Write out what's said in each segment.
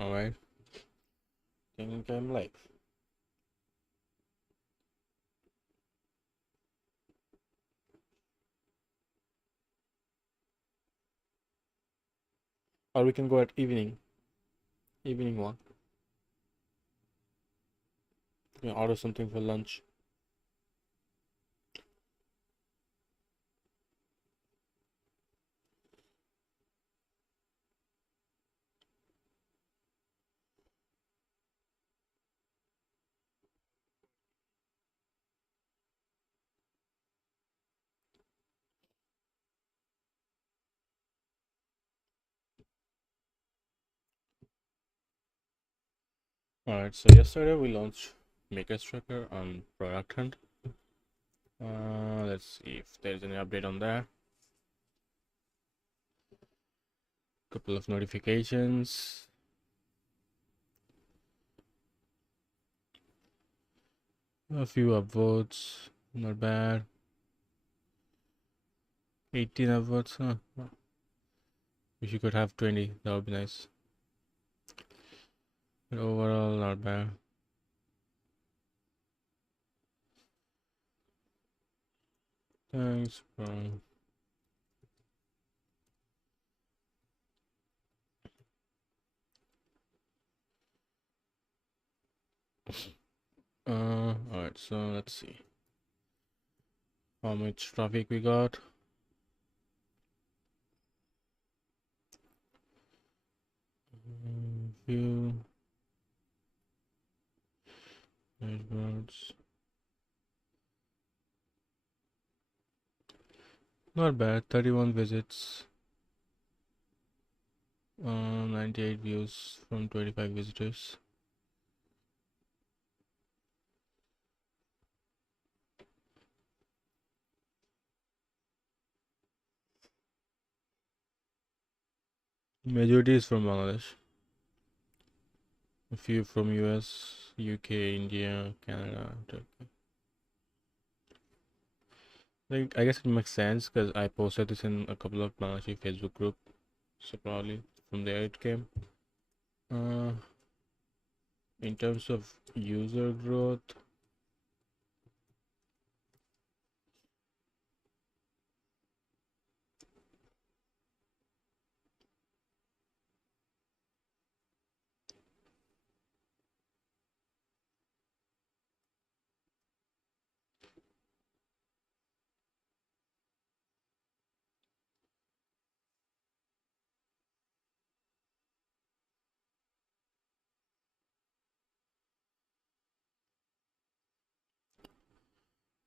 Alright, Gaming Time Live. Or we can go at evening one. We can order something for lunch. Alright, so yesterday we launched Maker's Tracker on Product Hunt. Let's see if there's any update on that. Couple of notifications. A few upvotes, not bad. 18 upvotes, huh? Wish you could have 20, that would be nice. But overall, not bad. Thanks, bro. Alright, so let's see how much traffic we got. View dashboards. Not bad. 31 visits. 98 views from 25 visitors. Majority is from Bangladesh. A few from US, UK, India, Canada, Turkey. Like, I guess it makes sense because I posted this in a couple of Bangladeshi Facebook group, so probably from there it came. In terms of user growth,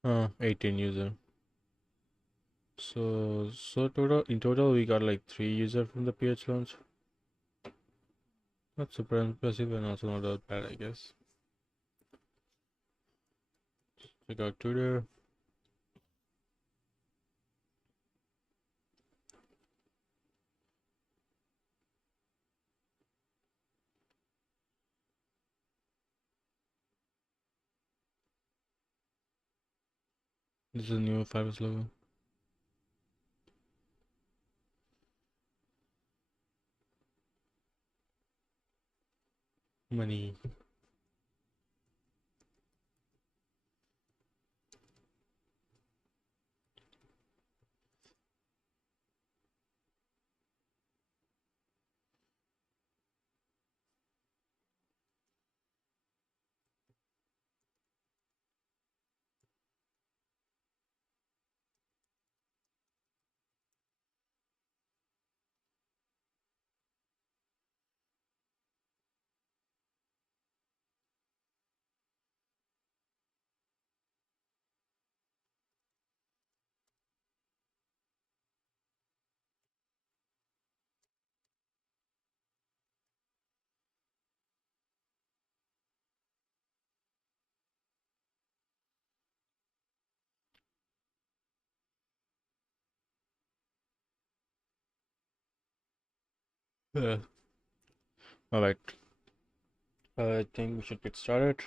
uh, 18 user. So in total we got like 3 users from the PH launch. Not super impressive and also not that bad, I guess. Check out Twitter. This is a new Fiverr logo. Money. Yeah. Alright. I think we should get started.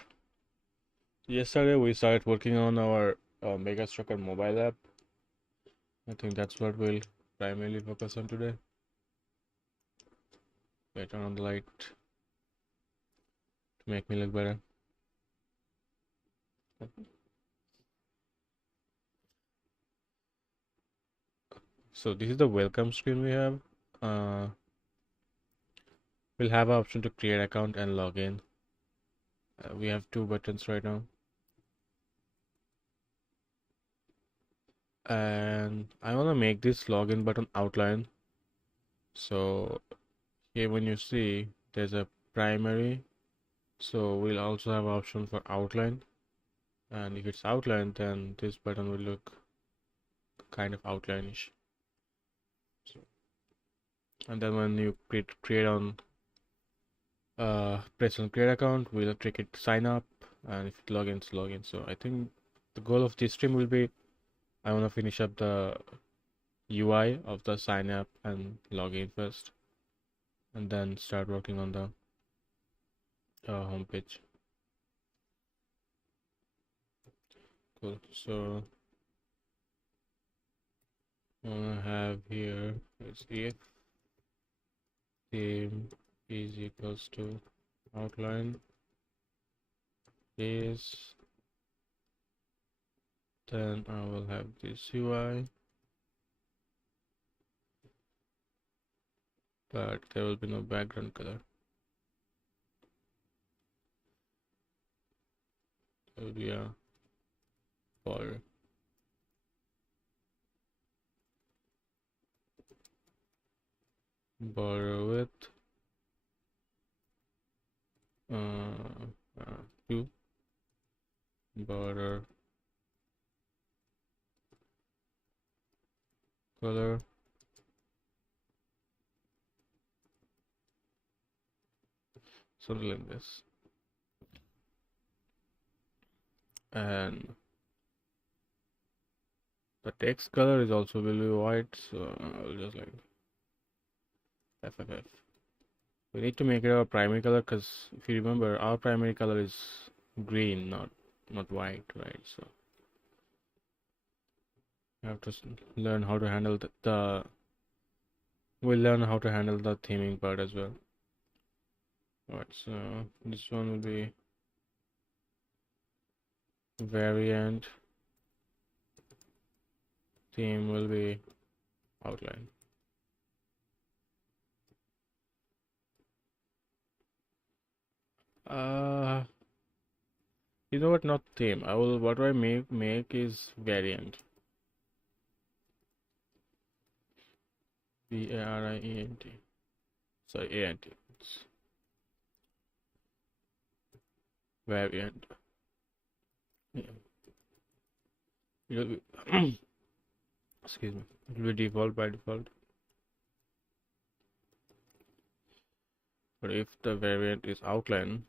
Yesterday we started working on our Mega Strucker mobile app. I think that's what we'll primarily focus on today. Okay, turn on the light. make me look better. So this is the welcome screen we have. Uh, we'll have an option to create account and log in. We have two buttons right now. And I want to make this login button outline. So here when you see there's a primary, so we'll also have option for outline. And if it's outline, then this button will look kind of outline-ish. So, and then when you create on press on create account, we'll click it sign up, and if it logins, login. So I think the goal of this stream will be I want to finish up the UI of the sign up and login first, and then start working on the homepage. Cool. So I want to have here is if theme is equals to outline is, then I will have this UI, but there will be no background color. There will be a border. Border width 2, border color something like this, and the text color is also will be white, so I'll just like FFF. We need to make it our primary color, because if you remember, our primary color is green, not white, right? So you have to learn how to handle we'll learn how to handle the theming part as well. Alright, so this one will be variant, theme will be outline. You know what? Not theme. What I make is variant. VARIENT. Sorry, ANT. It's variant. Yeah. It'll be excuse me. It will be default by default. But if the variant is outline,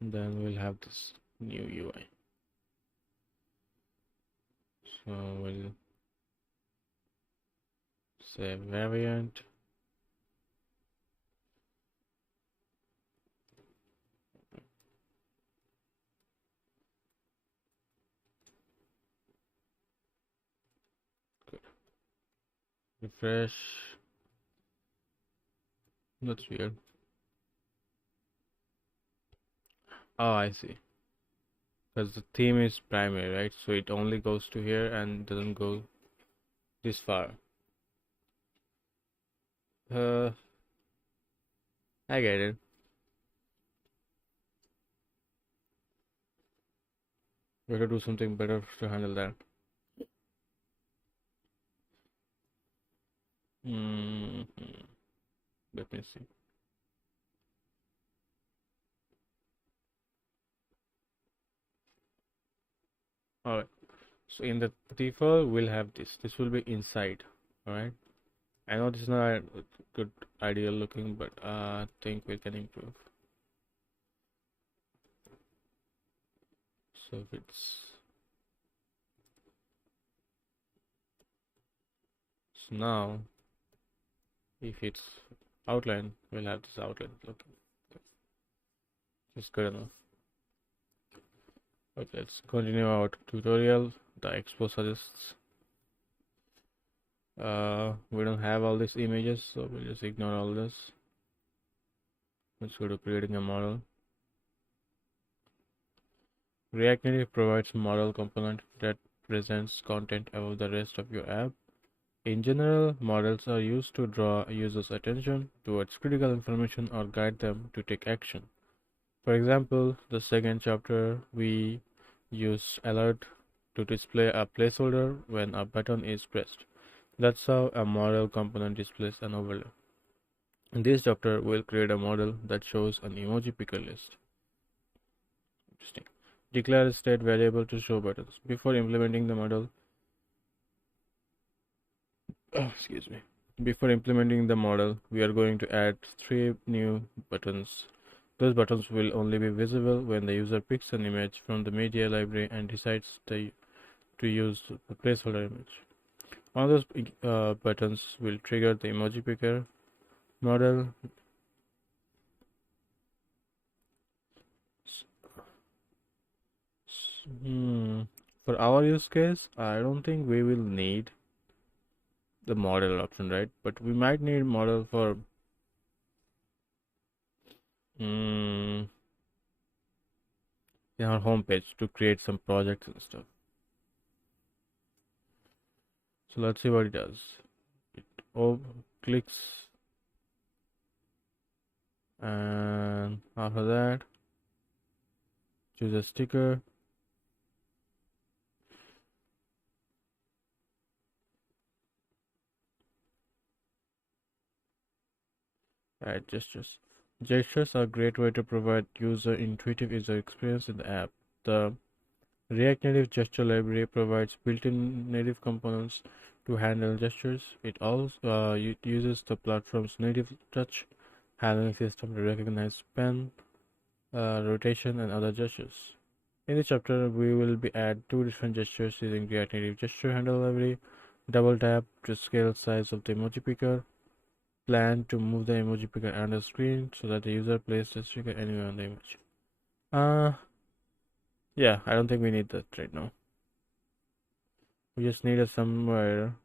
then we'll have this new UI. So we'll say variant. Good. Refresh. That's weird. Oh, I see. Because the theme is primary, right? So it only goes to here and doesn't go this far. I get it. We gotta do something better to handle that. Let me see. Alright. So in the default, we'll have this. This will be inside. Alright. I know this is not a good ideal looking, but I think we can improve. So if it's so now, if it's outline, we'll have this outline looking. It's good enough. Okay, let's continue our tutorial. The expo suggests we don't have all these images, so we'll just ignore all this. Let's go to creating a model. React Native provides a model component that presents content above the rest of your app. In general, models are used to draw users' attention towards critical information or guide them to take action. For example, the second chapter we use alert to display a placeholder when a button is pressed. That's how a model component displays an overlay. In this chapter, we'll create a model that shows an emoji picker list. Interesting. Declare a state variable to show buttons. Before implementing the model, excuse me. Before implementing the model, we are going to add 3 new buttons. Those buttons will only be visible when the user picks an image from the media library and decides to use the placeholder image. One of those buttons will trigger the emoji picker model. For our use case, I don't think we will need the model option, right? But we might need model for in our homepage to create some projects and stuff. So let's see what it does. It clicks, and after that, choose a sticker. Add gestures. Gestures are a great way to provide intuitive user experience in the app. The React Native Gesture Library provides built-in native components to handle gestures. It also uses the platform's native touch handling system to recognize pen, rotation, and other gestures. In this chapter, we will add 2 different gestures using React Native Gesture Handle Library. Double tap to scale size of the emoji picker. Plan to move the emoji picker on the screen so that the user places the sticker anywhere on the image. Yeah, I don't think we need that right now. We just need somewhere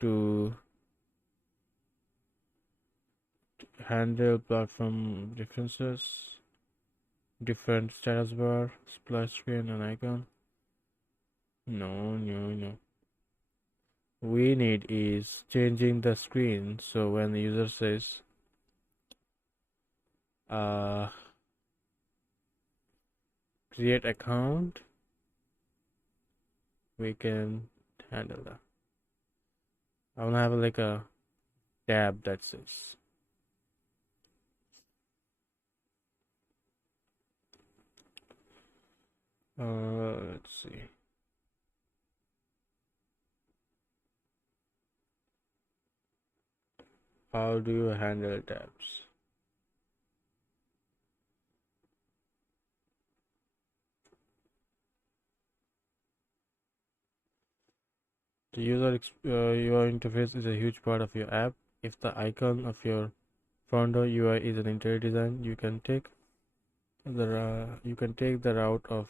to handle platform differences, different status bar, splash screen, and icon. No. We need is changing the screen so when the user says create account, we can handle that. I wanna have like a tab that says let's see. How do you handle tabs? The UI interface is a huge part of your app. If the icon of your front door UI is an interior design, you can take the route of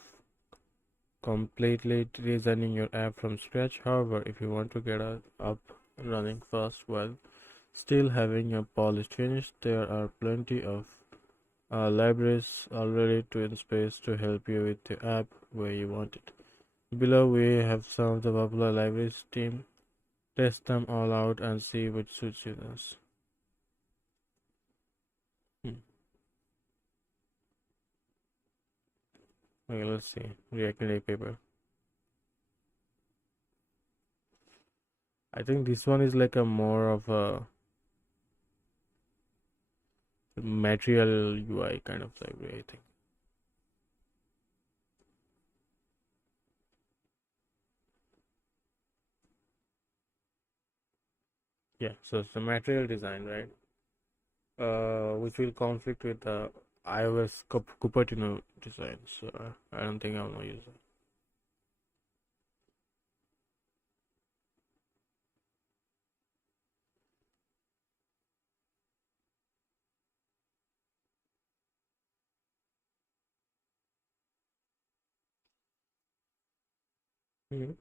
completely redesigning your app from scratch. However, if you want to get up running fast while still having a polished finish, there are plenty of libraries already in space to help you with the app where you want it. Below we have some of the popular libraries. Team test them all out and see which suits you best. Okay, let's see. React Native paper. I think this one is like a more of a material UI kind of library, I think. Yeah, so it's the material design, right? Which will conflict with the iOS Cupertino design. So I don't think I'm gonna use it. Mm-hmm.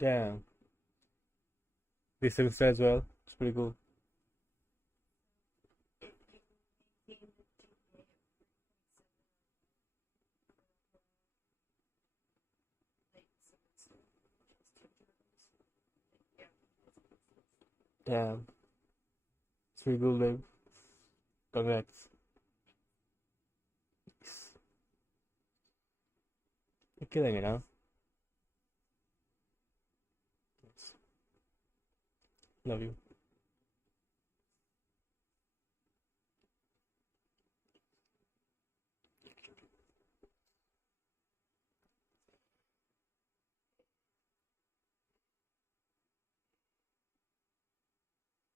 Damn. This semester as well. It's pretty cool. Damn, it's pretty cool, babe. Congrats. You're killing it, huh? Love you.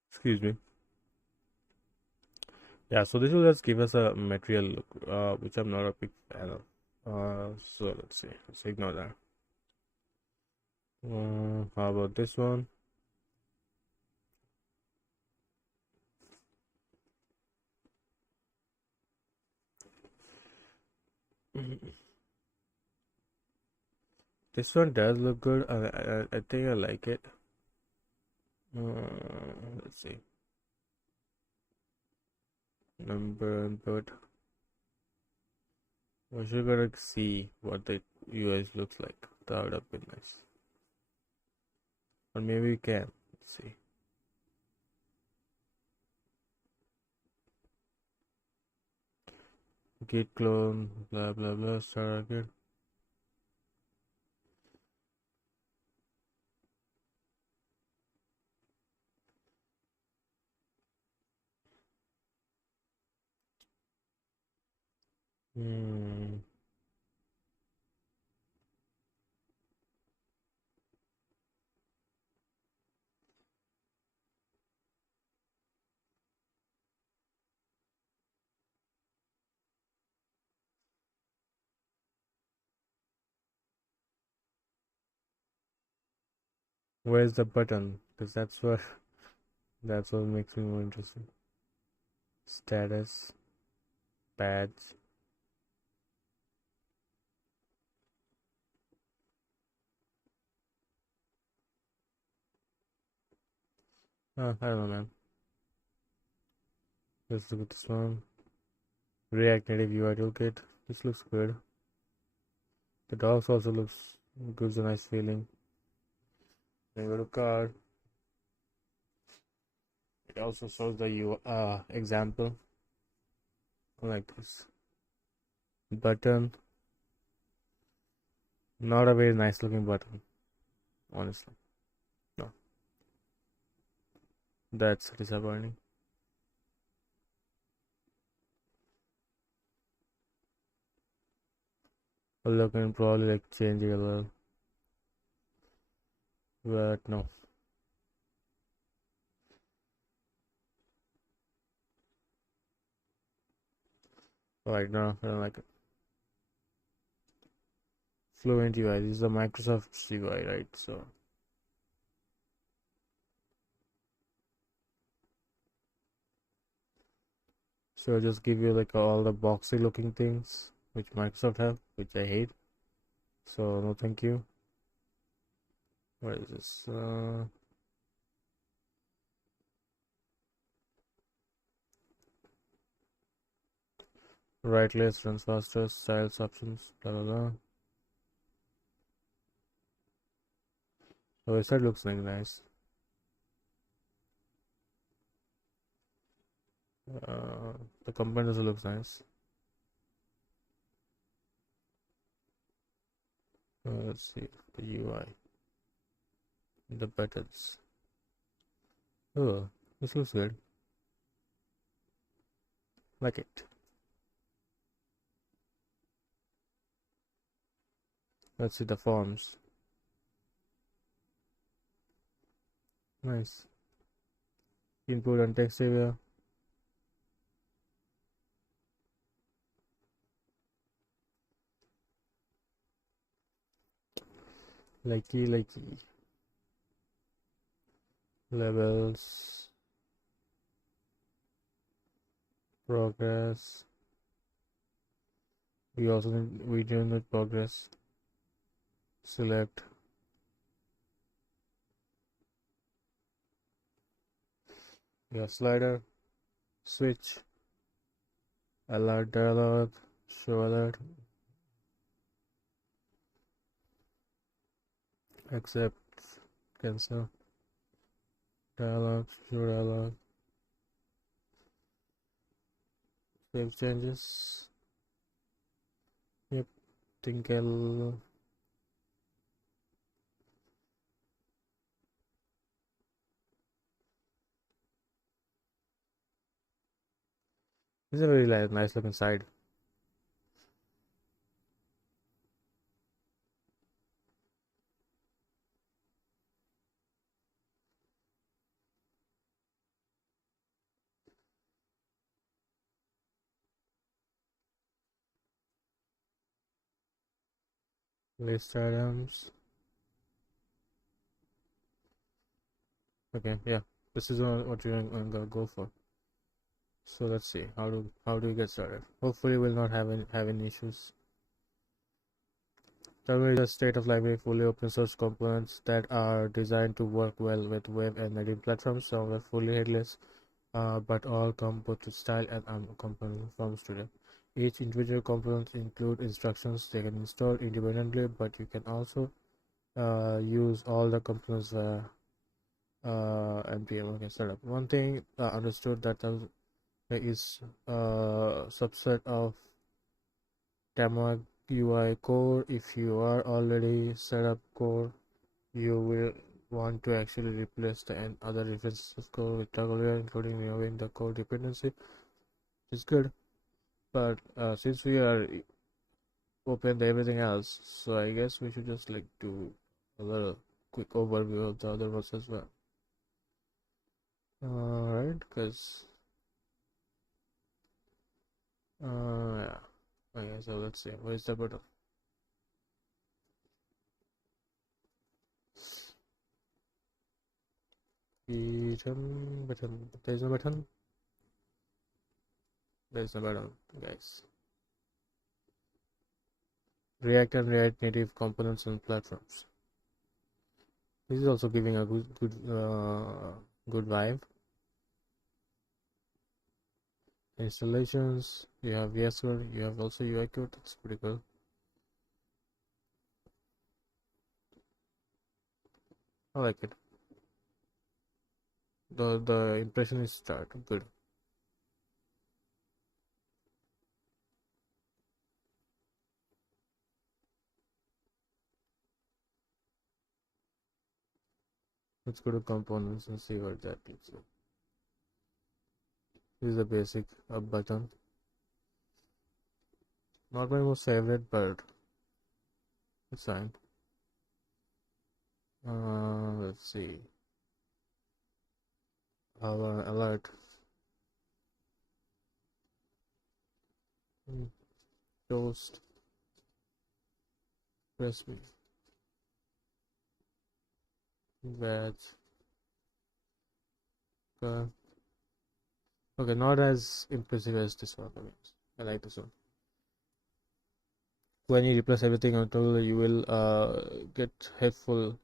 Excuse me. Yeah, so this will just give us a material look, which I'm not a big fan of. So let's see. Let's ignore that. How about this one? This one does look good. I think I like it. Let's see. Number input. We should gotta see what the UI looks like. That would have been nice. Or maybe we can. Let's see. Git clone, blah blah blah, start again. Hmm. Where's the button? Because that's what makes me more interesting. Status, badge. I don't know, man. Let's look at this one. React Native UI toolkit. This looks good. The dogs also looks gives a nice feeling. Then go to card. It also shows the example. I like this button. Not a very nice looking button, honestly. No, that's disappointing. Although can probably like change it a little, but no. Right now, I don't like it. Fluent UI. This is a Microsoft UI, right? So I just give you like all the boxy looking things which Microsoft have, which I hate. So no, thank you. What is this? Right list runs faster. Styles options. Blah blah blah. The website looks like nice. The component also looks nice. Let's see the UI, the buttons. Oh, this looks good. Like it. Let's see the forms. Nice. Input and text area. Likey. Levels. Progress. We do need progress. Select. We have slider, switch, alert dialog, show alert, accept, cancel, dialog, show dialog, save changes. Yep, Tinkle. This is a very nice looking side. List items. Okay, yeah, this is what you're gonna go for. So let's see how do we get started. Hopefully, we'll not have any issues. Terminal is a state of library fully open source components that are designed to work well with web and native platforms. Some are fully headless, but all come both with style and component forms today. Each individual component include instructions they can install independently, but you can also use all the components via npm. Okay, setup. One thing understood that there is a subset of Tamag UI core. If you are already set up core, you will want to actually replace the other references of core with toggle layer, including removing the core dependency. It's good, but since we are open to everything else, so I guess we should just like do a little quick overview of the other ones as well. Alright, because yeah. Okay, so let's see. Where's the button? Button. There's no button. There's no button, guys. React and React Native components and platforms. This is also giving a good vibe. Installations. You have VS Code. You have also UI code. That's pretty cool. I like it. The impression is start good. Let's go to components and see what that looks like. This is a basic button. Not my most favorite, but it's fine. Let's see. Our alert. Toast. Recipe. Batch. Okay, not as impressive as this one. I like this one. When you replace everything on toggle, you will get helpful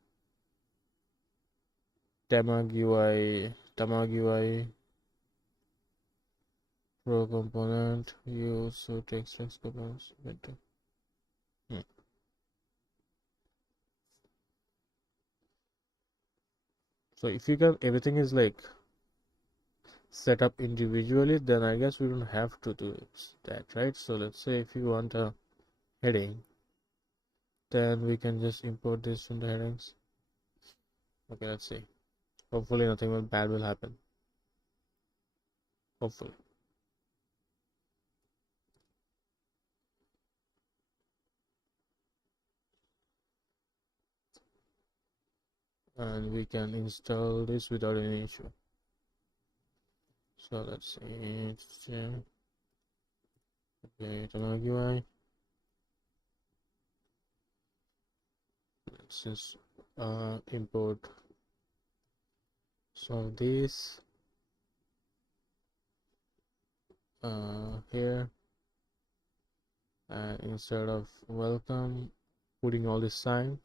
Tamag UI Pro component. You also take text components better. So if you can, everything is like set up individually, then I guess we don't have to do that, right? So let's say if you want a heading, then we can just import this from the headings. Okay, let's see. Hopefully nothing bad will happen. Hopefully. And we can install this without any issue. So let's see. Okay, Tamag UI. Let's just import some of these here, and instead of welcome putting all this sign,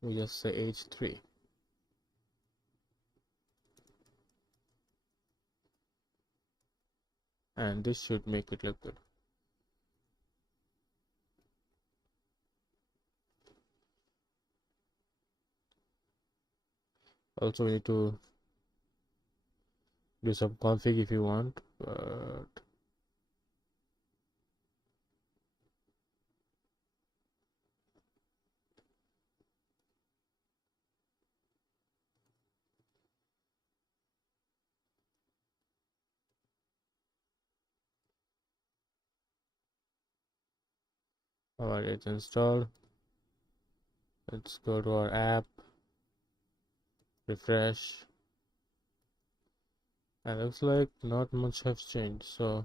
we just say h3. and this should make it look good. Also, we need to do some config if you want, but alright, it's installed. Let's go to our app, refresh, and looks like not much has changed, so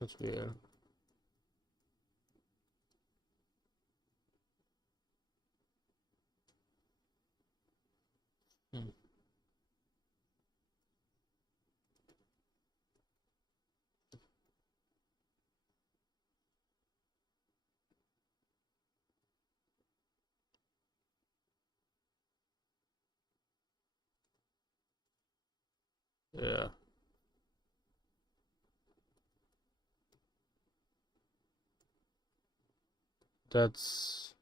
that's weird. Hmm. Yeah, that's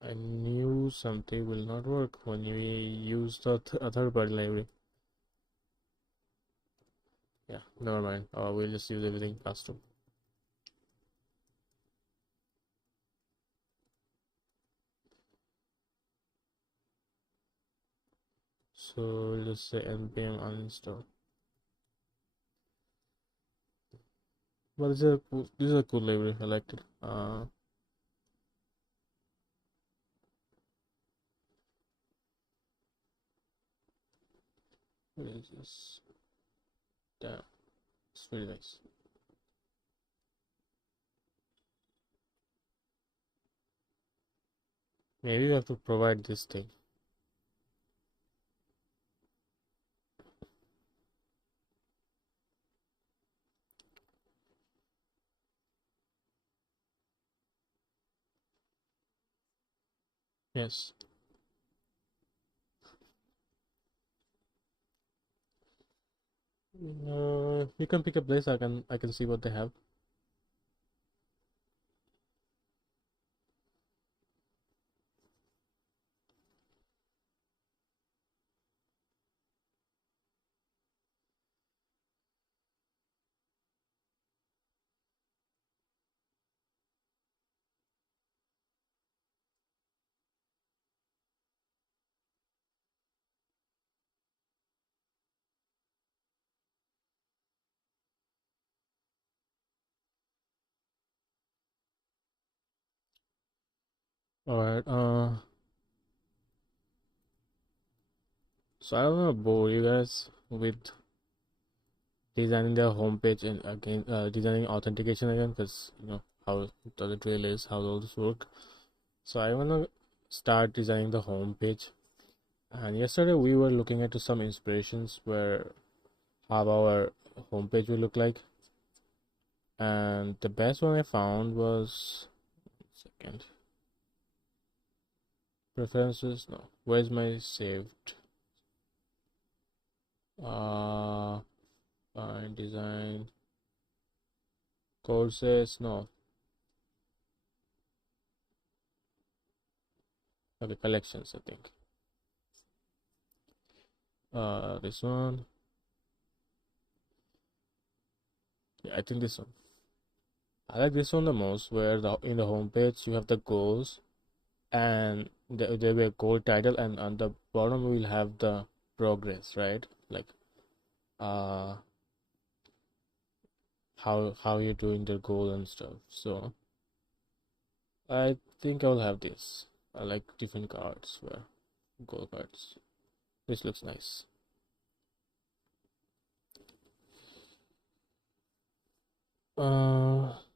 I knew something will not work when you use the third-party library. Yeah, never mind. We'll just use everything custom. So we'll just say npm uninstall. But this is a cool library. I liked it. What is this? Damn, it's very nice. Maybe we have to provide this thing. Yes. You can pick a place. I can see what they have. All right. So I don't want to bore you guys with designing their homepage and again designing authentication again, because you know how the drill is, how all this work. So I want to start designing the homepage. And yesterday we were looking at some inspirations where how our homepage will look like, and the best one I found was second preferences. No, where's my saved? Find design courses. No, okay, collections. I think. This one. Yeah, I think this one. I like this one the most, where in the homepage you have the goals, and there will be a goal title, and on the bottom we will have the progress, right? Like uh how you're doing the goal and stuff. So I think I will have this. I like different cards, where goal cards. This looks nice.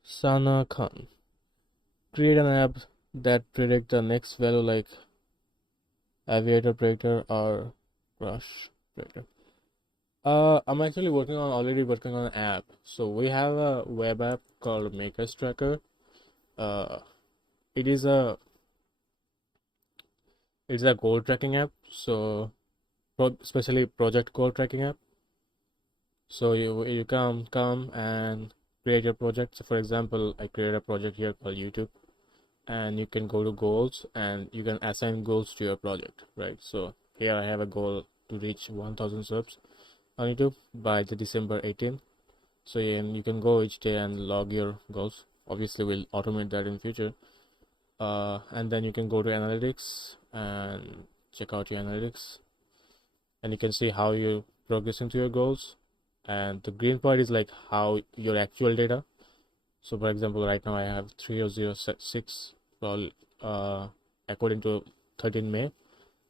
Sana Khan. Create an app that predict the next value, like aviator predictor or crush predictor. I'm actually already working on an app. So we have a web app called Makers Tracker. uh, it is a it's a goal tracking app. So especially project goal tracking app. So you come and create your project. So for example, I create a project here called YouTube, and you can go to goals and you can assign goals to your project, right? So here I have a goal to reach 1000 subs on YouTube by the December 18th. So you can go each day and log your goals. Obviously we'll automate that in future. And then you can go to analytics and check out your analytics, and you can see how you're progressing to your goals. And the green part is like how your actual data. So for example, right now I have 3006 according to 13 May,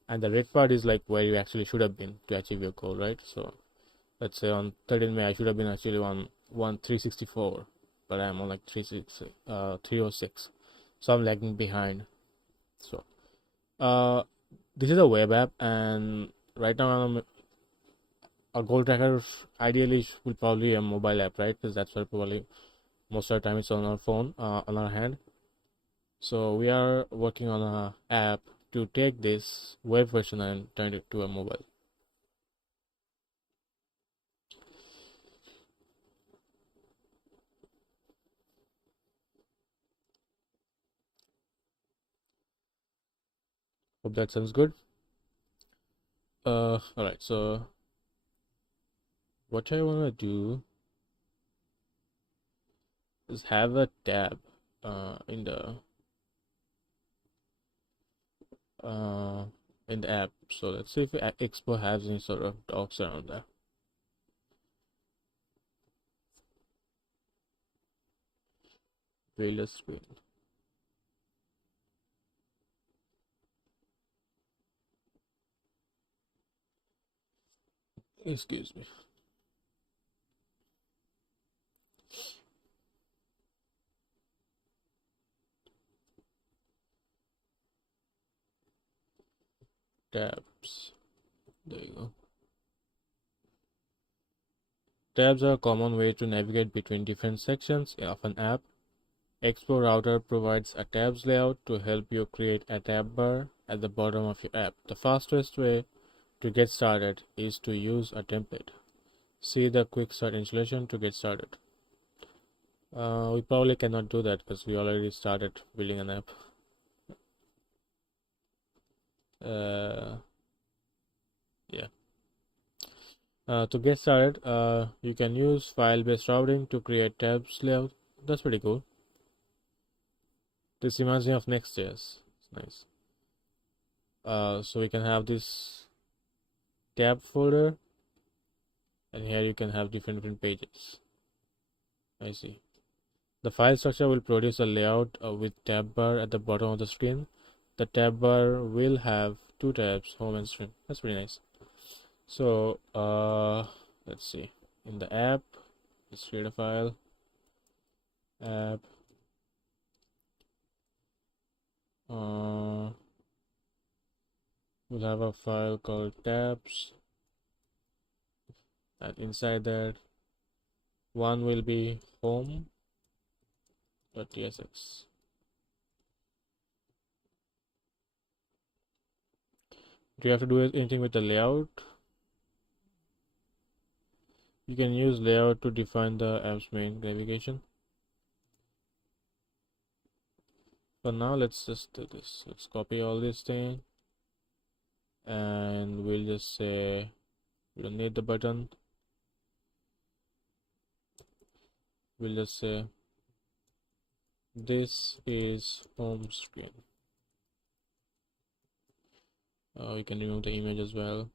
and the red part is like where you actually should have been to achieve your goal, right? So let's say on 13 May I should have been actually on 364, but I'm on like 306, so I'm lagging behind. So this is a web app, and right now I'm a goal tracker. Ideally will probably be a mobile app, right? Because that's where probably most of the time it's on our phone, on our hand. So we are working on a app to take this web version and turn it to a mobile. Hope that sounds good. All right. So what I wanna do is have a tab in uh the app. So let's see if Expo has any sort of docs around that. Trailer screen. Excuse me. Tabs. There you go. Tabs are a common way to navigate between different sections of an app. Expo Router provides a tabs layout to help you create a tab bar at the bottom of your app. The fastest way to get started is to use a template. See the quick start installation to get started. We probably cannot do that because we already started building an app. Yeah. To get started, you can use file-based routing to create tabs layout. That's pretty cool. This reminds me of Next.js. It's nice. So we can have this tab folder, and here you can have different pages. I see. The file structure will produce a layout with tab bar at the bottom of the screen. The tab bar will have two tabs, home and stream. That's pretty nice. So let's see. In the app, let's create a file. App. We'll have a file called tabs, and inside that one will be home.tsx. Do you have to do anything with the layout? You can use layout to define the app's main navigation. For now, let's just do this. Let's copy all this thing, and we'll just say we don't need the button. We'll just say this is home screen. We can remove the image as well.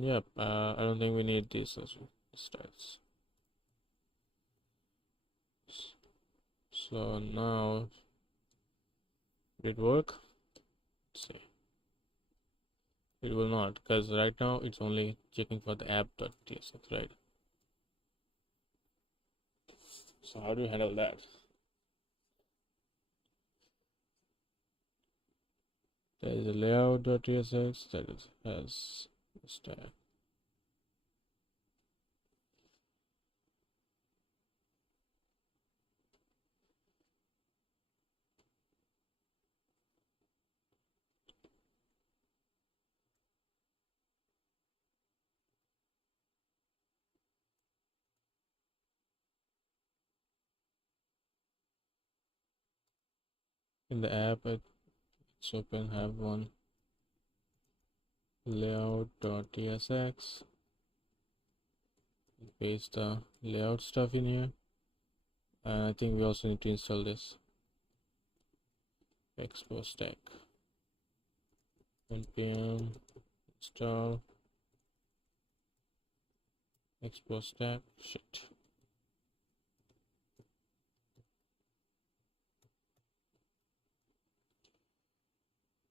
Yep, I don't think we need these styles. So now, did it work? Let's see. It will not, because right now it's only checking for the app.tsx, right? So how do you handle that? There is a layout.tsx that has a stack. In the app, it's open, have one layout.tsx. Paste the layout stuff in here, and I think we also need to install this expo stack. npm install expo stack. Shit.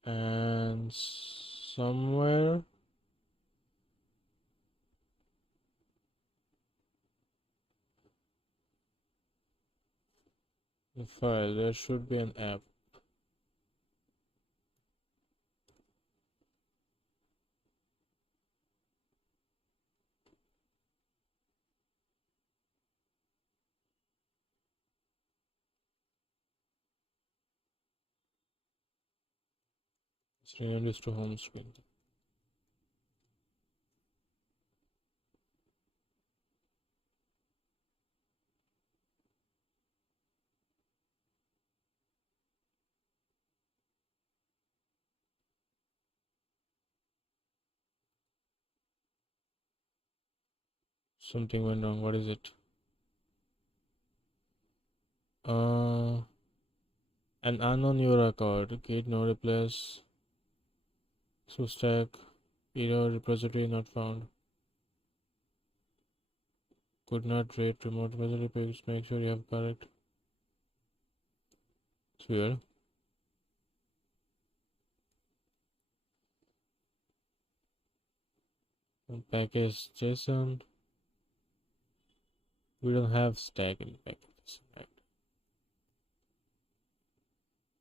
And somewhere in the file there should be an app. Let's rename this to home screen. Something went wrong. What is it? An unknown URL code. Git no replace. Substack. Error repository not found. Could not read remote repository page. Make sure you have correct. It's weird. Package JSON. We don't have stack in packages, right?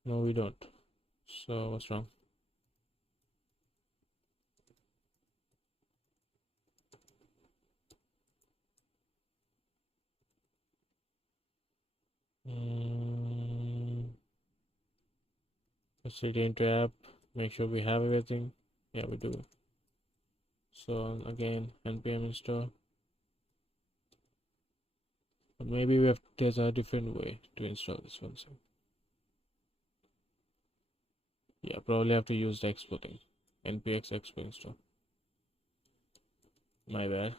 No, we don't. So what's wrong? Let's get into app. Make sure we have everything. Yeah, we do. So again, npm install. But maybe there's a different way to install this one. So yeah, probably have to use the expo thing. npx expo install. My bad.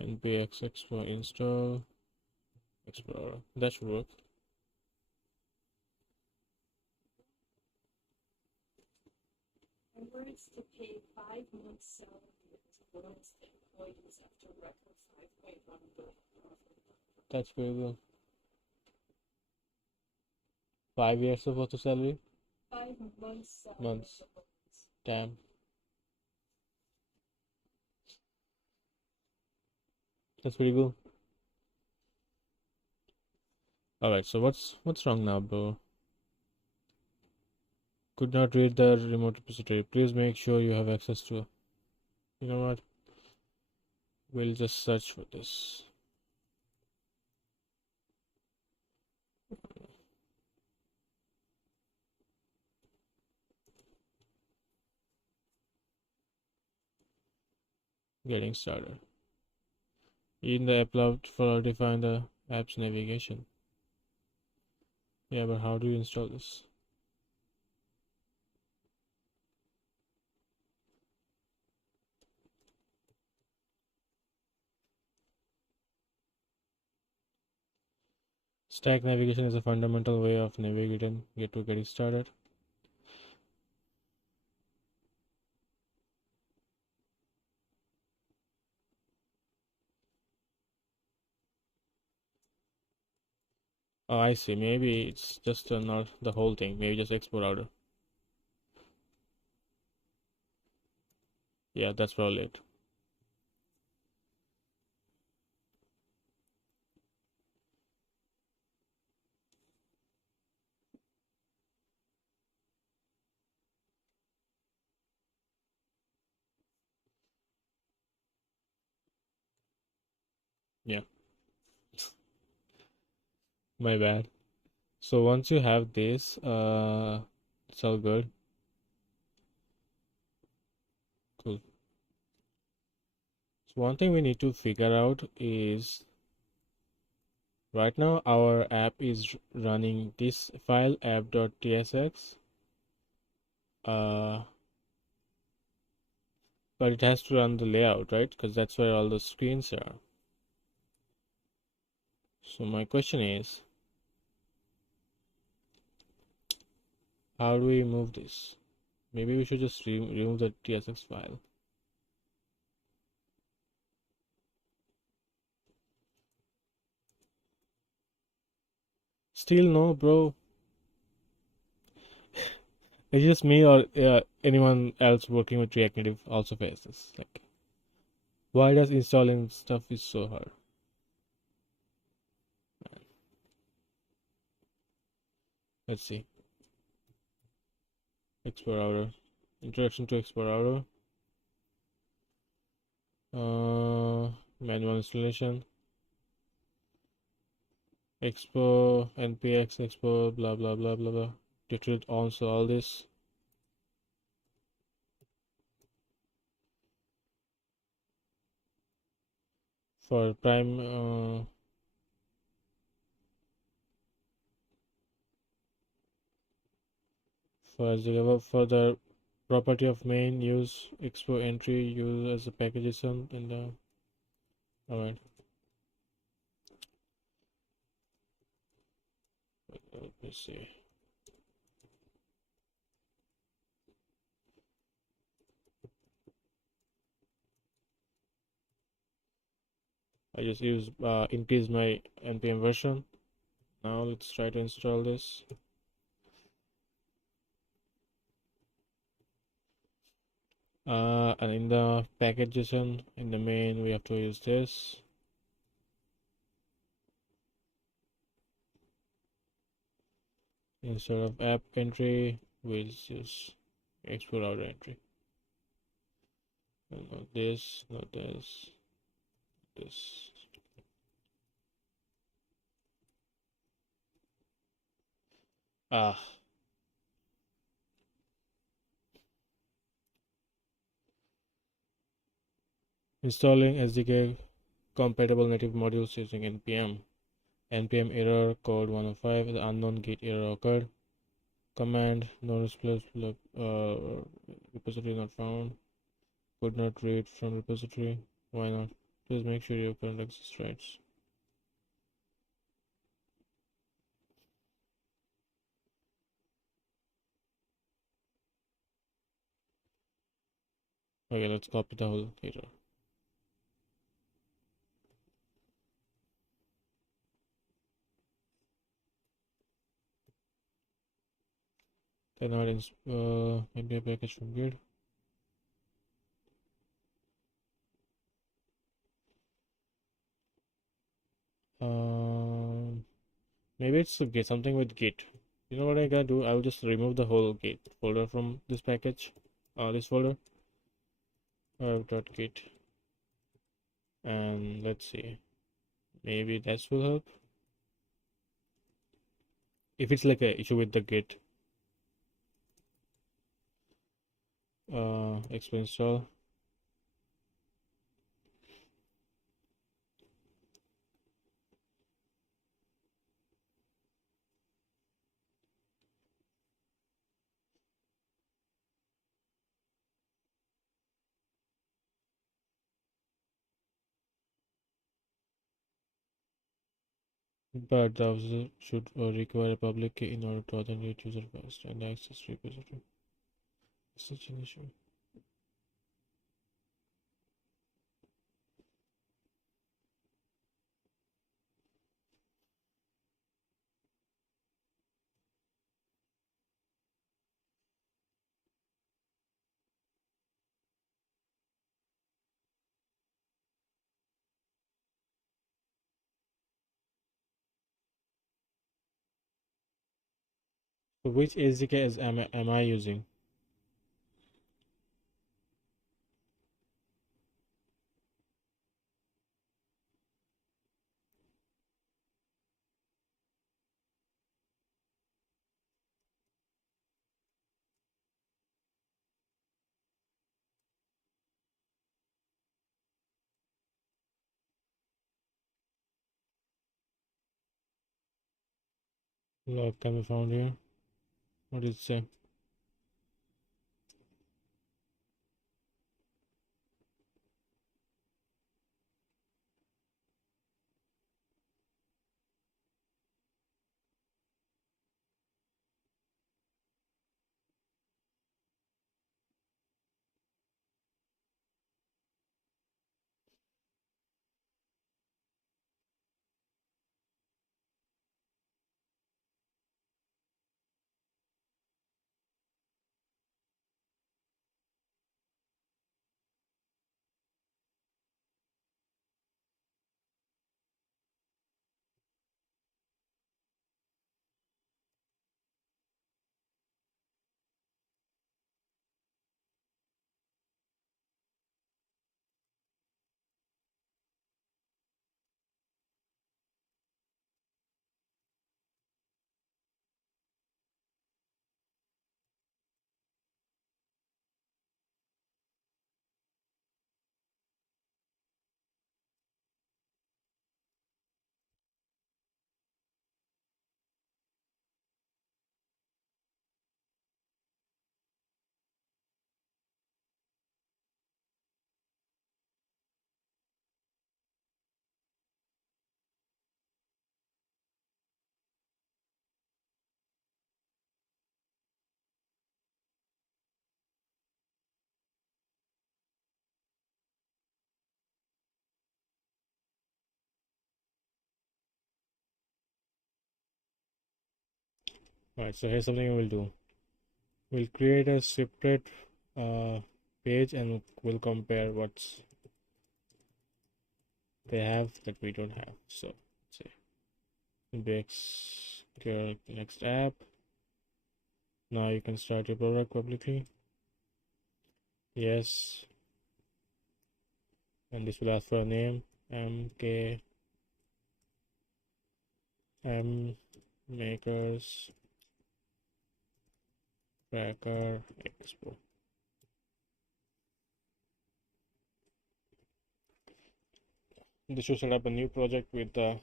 npx expo install explorer. That should work. Words to pay 5 months salary to bonus employees after record 5.1 billion profit. That's very good. 5 years of auto salary? 5 months salary. Months. Damn. That's pretty cool. Alright, so what's wrong now, bro? Could not read the remote repository. Please make sure you have access to. You know what? We'll just search for this. Getting started. In the app layout for define the app's navigation. Yeah, but how do you install this? Stack navigation is a fundamental way of navigating getting started. Oh, I see. Maybe it's just not the whole thing. Maybe just export order. Yeah, that's probably it. Yeah, my bad. So once you have this, it's all good. Cool. So one thing we need to figure out is right now our app is running this file app.tsx, uh, but it has to run the layout, right? Because that's where all the screens are. So my question is, how do we move this? Maybe we should just remove the tsx file. Still no, bro. It's just me or anyone else working with React Native also faces this. Like, why does installing stuff is so hard? Let's see. Export router. Introduction to export router. Manual installation. Expo, npx, expo, blah blah blah blah blah. Tutorial also all this. For prime for the property of main use expo entry use as a package in the alright. Let me see. I just use increase my npm version. Now let's try to install this. And in the package.json in the main we have to use this. Instead of app entry, we'll use export router entry. And not this, not this, this. Ah, installing SDK compatible native modules using npm. npm error code 105, the unknown git error occurred. Command no repository not found. Could not read from repository. Why not? Please make sure your current access rights. Okay, let's copy the whole header. Then add NPM package from grid. Maybe it's get something with git. You know what I gotta do? I will just remove the whole git folder from this package, this folder, .git, and let's see. Maybe that will help. If it's like a issue with the git, explain install. But the browser should require a public key in order to authenticate user first and access repository. Such an issue. So which SDK am I using? Log can be found here. What does it say? Alright, so here's something we'll do. We'll create a separate page and we'll compare what's they have that we don't have. So let's say index your next app. Now you can start your product publicly. Yes. And this will ask for a name. MKM Makers Tracker Expo. This should set up a new project with the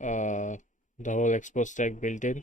whole Expo stack built in.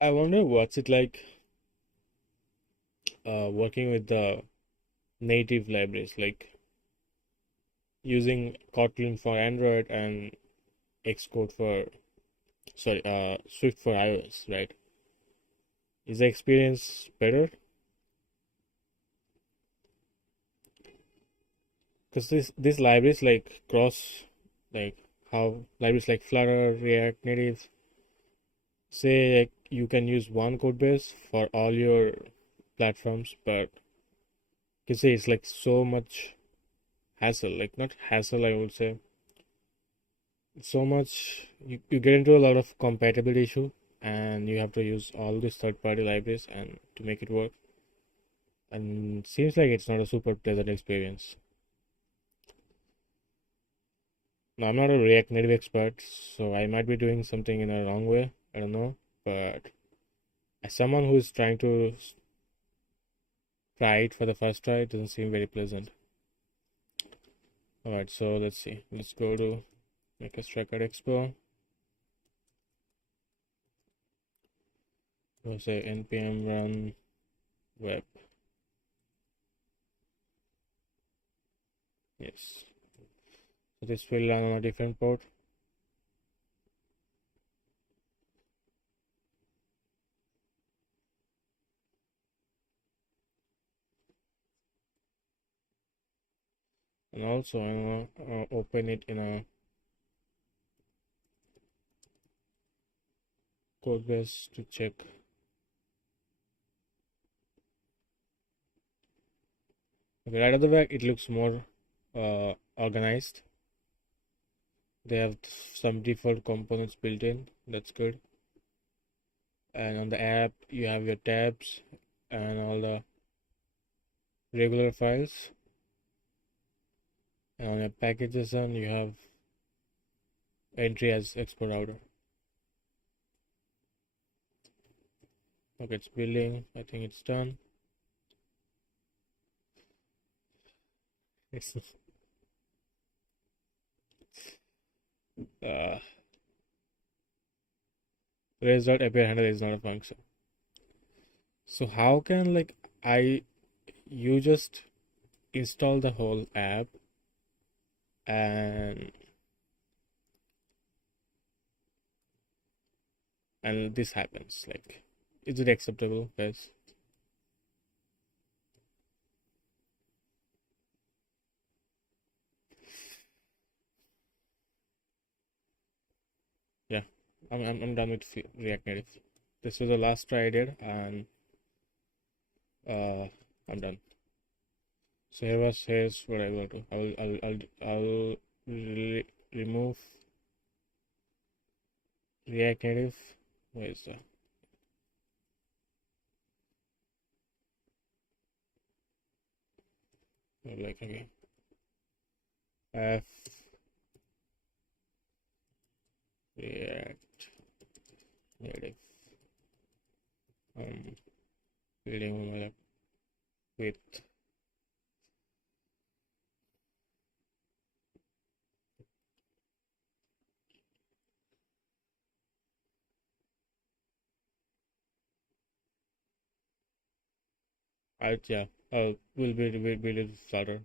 I wonder what's it like working with the native libraries, like using Kotlin for Android and Xcode for Swift for iOS, right? Is the experience better? Because these libraries like cross, like how libraries like Flutter, React Native say like you can use one code base for all your platforms, but you say it's like so much hassle, like not hassle, I would say so much you get into a lot of compatibility issue and you have to use all these third-party libraries and to make it work, and seems like it's not a super pleasant experience. Now I'm not a React Native expert, so I might be doing something in a wrong way, I don't know, but as someone who is trying to try it for the first try, it doesn't seem very pleasant. All right, so let's see, let's go to Makers Tracker Expo. We'll say npm run web. Yes, so this will run on a different port. And also I'm gonna open it in a code base to check. Okay, right at the back it looks more organized, They have some default components built in. That's good. And on the app, you have your tabs and all the regular files. And on your packages, and you have entry as export outer. Okay, it's building. I think it's done. It's uh, result appear handler is not a function. So how can like you just install the whole app and this happens? Like, is it acceptable, guys? Yeah, I'm done with React Native. This was the last try I did, and I'm done. So here's what I will do. I'll remove React Native. Where is that? Like again. F React Native. Building my app with yeah. Will be build with Flutter.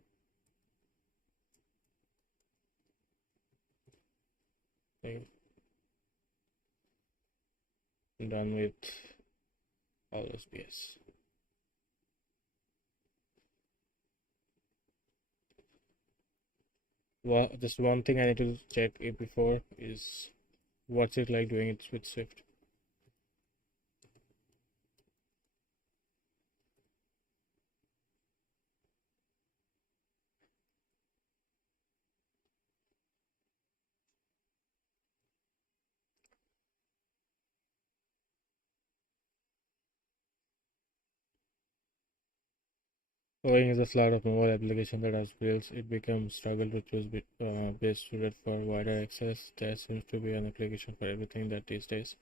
Okay. Done with all those PS. Well, just one thing I need to check it before is what's it like doing it with Swift. Owing is a flood of mobile application that has built, it becomes struggle to choose best suited for wider access. There seems to be an application for everything that these days.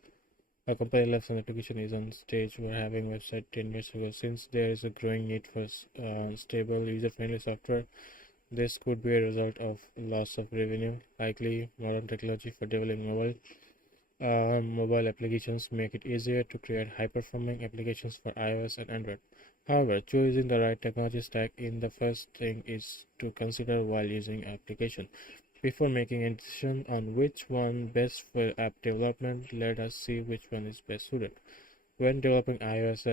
A company left an application is on stage we're having website 10 years ago. Since there is a growing need for stable, user-friendly software, this could be a result of loss of revenue. Likely, modern technology for developing mobile applications make it easier to create high-performing applications for iOS and Android. However, choosing the right technology stack in the first thing is to consider while using application. Before making a decision on which one best for app development, let us see which one is best suited. When developing iOS,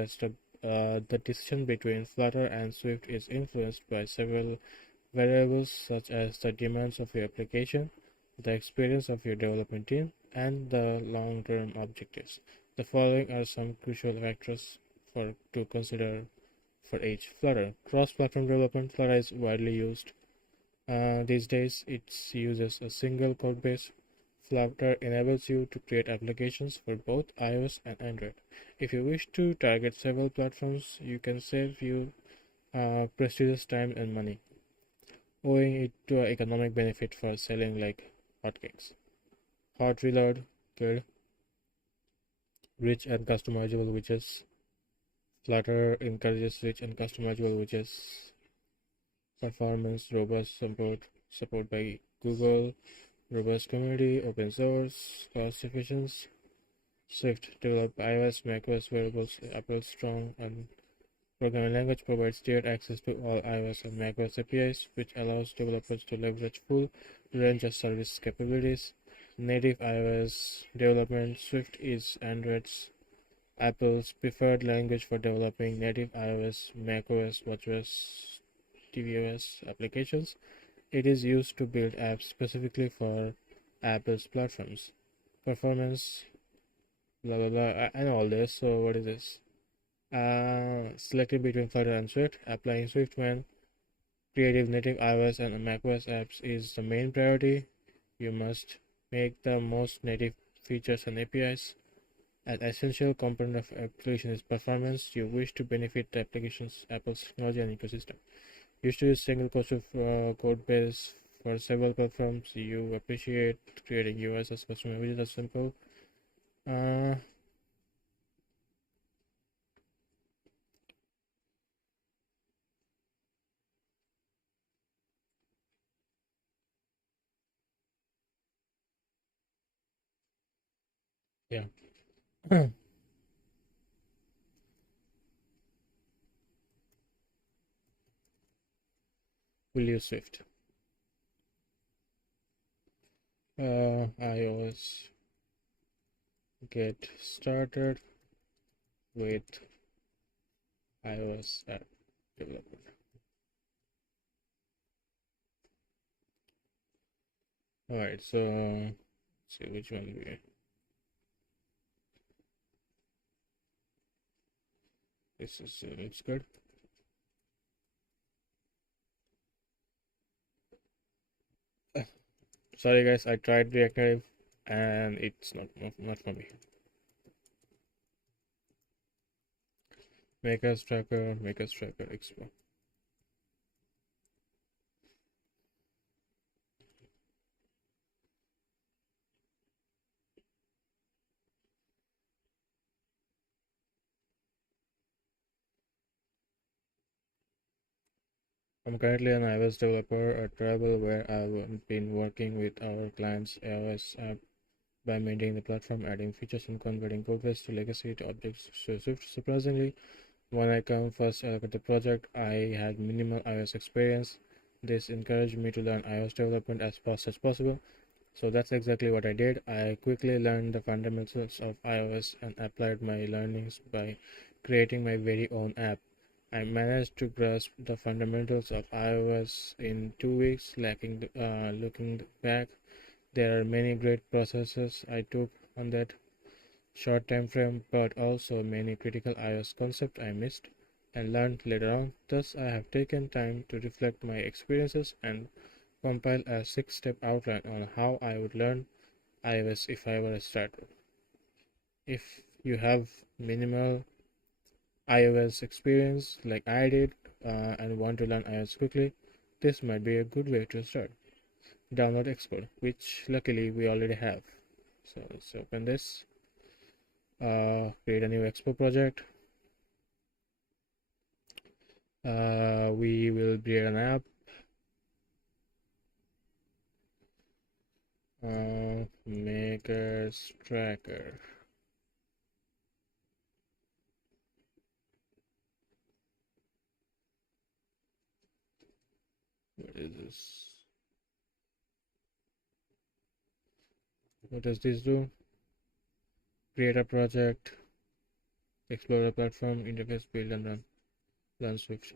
the decision between Flutter and Swift is influenced by several variables such as the demands of your application, the experience of your development team, and the long-term objectives. The following are some crucial factors to consider for each. Flutter. Cross-platform development. Flutter is widely used these days. It uses a single code base. Flutter enables you to create applications for both iOS and Android. If you wish to target several platforms, you can save you precious time and money, owing it to an economic benefit for selling like hotcakes. Hot Reload, good. Rich and customizable widgets. Flutter encourages rich and customizable widgets. Performance, robust support by Google, robust community, open source, cost efficiency. Swift developed iOS, macOS variables, Apple strong and programming language provides tiered access to all iOS and macOS APIs, which allows developers to leverage full range of service capabilities. Native iOS development. Swift is Android's Apple's preferred language for developing native iOS, macOS, watchOS, tvOS applications. It is used to build apps specifically for Apple's platforms. Performance, blah blah blah. I know all this. So what is this? Selecting between Flutter and Swift. Applying Swift when creative native iOS and macOS apps is the main priority. You must make the most native features and APIs. An essential component of application is performance. You wish to benefit the application's Apple's technology and ecosystem. Used to use single code base for several platforms. You appreciate creating UIs as customer widgets are simple. Uh, yeah. We'll use Swift. iOS get started with iOS app development. Alright, so let's see which one we. This is looks good. Sorry guys, I tried React Native and it's not for me. Makers Tracker Expo. I'm currently an iOS developer at Travel where I've been working with our client's iOS app by maintaining the platform, adding features and converting progress to legacy to objects so Swift. Surprisingly, when I come first look at the project, I had minimal iOS experience. This encouraged me to learn iOS development as fast as possible. So that's exactly what I did. I quickly learned the fundamentals of iOS and applied my learnings by creating my very own app. I managed to grasp the fundamentals of iOS in 2 weeks. Looking back, there are many great processes I took on that short time frame, but also many critical iOS concepts I missed and learned later on. Thus, I have taken time to reflect my experiences and compile a 6-step outline on how I would learn iOS if I were a starter. If you have minimal iOS experience like I did and want to learn iOS quickly, this might be a good way to start. Download Xcode, which luckily we already have. So let's open this, create a new Expo project. We will create an app. Makers Tracker. What is this? What does this do? Create a project, explore a platform, interface, build and run. Learn Swift.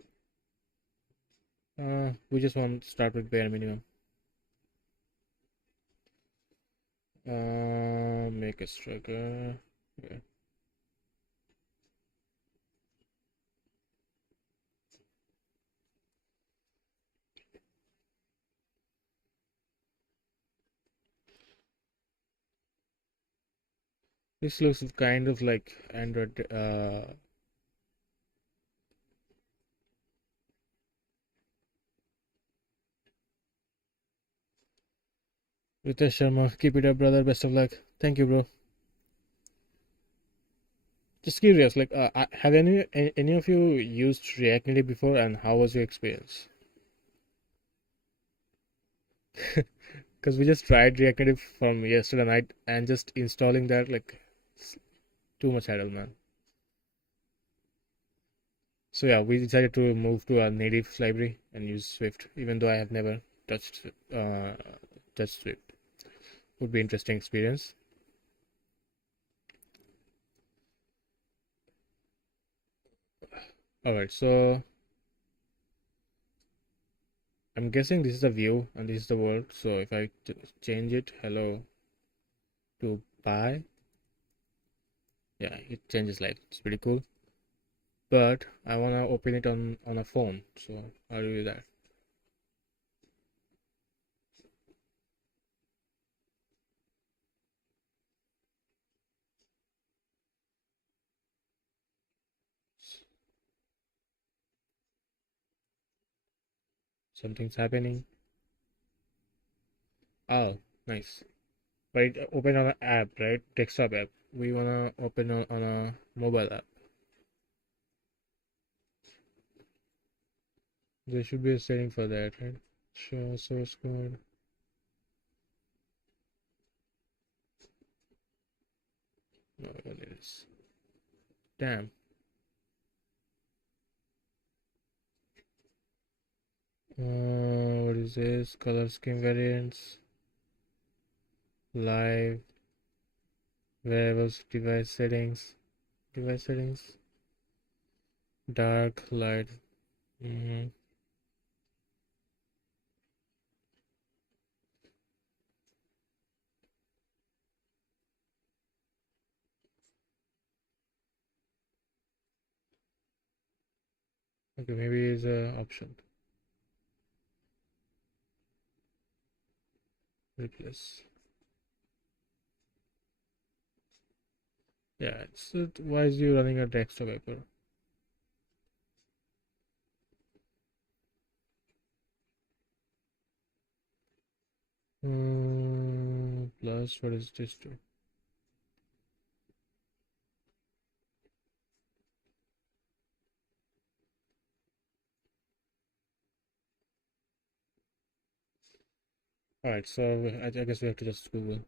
We just want to start with bare minimum. Make a tracker. Yeah. This looks kind of like Android. Ritesh Sharma, keep it up, brother. Best of luck. Thank you, bro. Just curious, like, have any of you used React Native before, and how was your experience? Because we just tried React Native from yesterday night, and just installing that, like, too much hassle, man. So yeah, we decided to move to a native library and use Swift, even though I have never touched uh, touched Swift. Would be interesting experience. All right, so I'm guessing this is the view and this is the world. So if I change it, hello to bye, yeah, it changes light. It's pretty cool. But I wanna open it on a phone. So how do you do that? Something's happening. Oh, nice. But it open on an app, right? Desktop app. We wanna open on a mobile app. There should be a setting for that, right? Show source code. No, what it is. Damn. What is this? Color scheme variants. Live. Variables. Device settings. Device settings. Dark, light. Okay, maybe it's a option. Replace. Yeah, why is you running a desktop paper? Plus, what is this to? Alright, so I guess we have to just Google.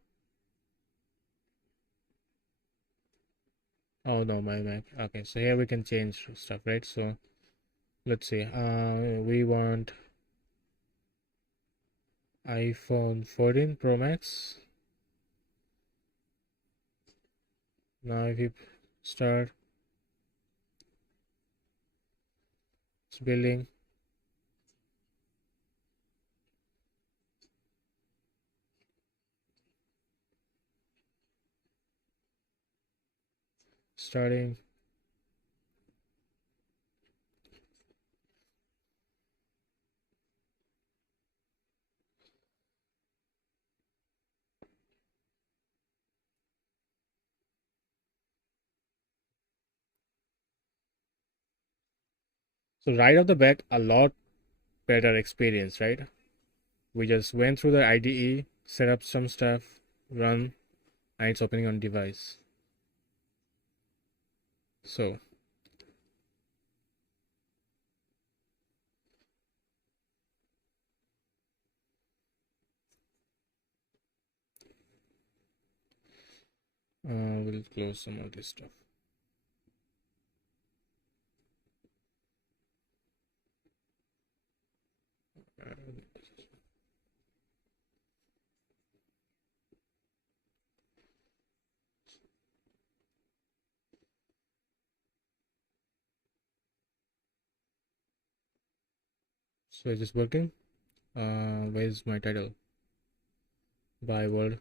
Oh no, my Mac. Okay, so here we can change stuff, right? So let's see. We want iPhone 14 Pro Max. Now if you start, it's building. Starting. So right off the bat, a lot better experience, right? We just went through the IDE, set up some stuff, run, and it's opening on device. So we'll close some of this stuff. So is this working? Where's my title? By word.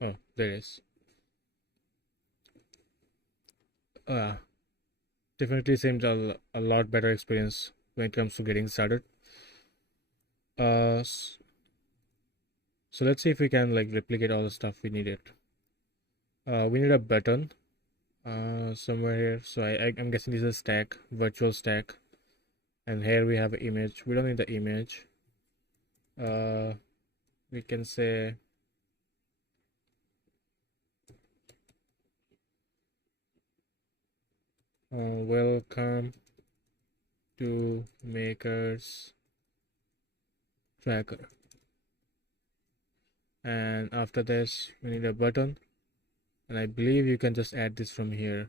Oh, there it is. Definitely seems a lot better experience when it comes to getting started. So let's see if we can like replicate all the stuff we needed. We need a button somewhere here. So I'm guessing this is a stack, virtual stack, and here we have an image. We don't need the image. We can say welcome to Makers Tracker, and after this we need a button, and I believe you can just add this from here.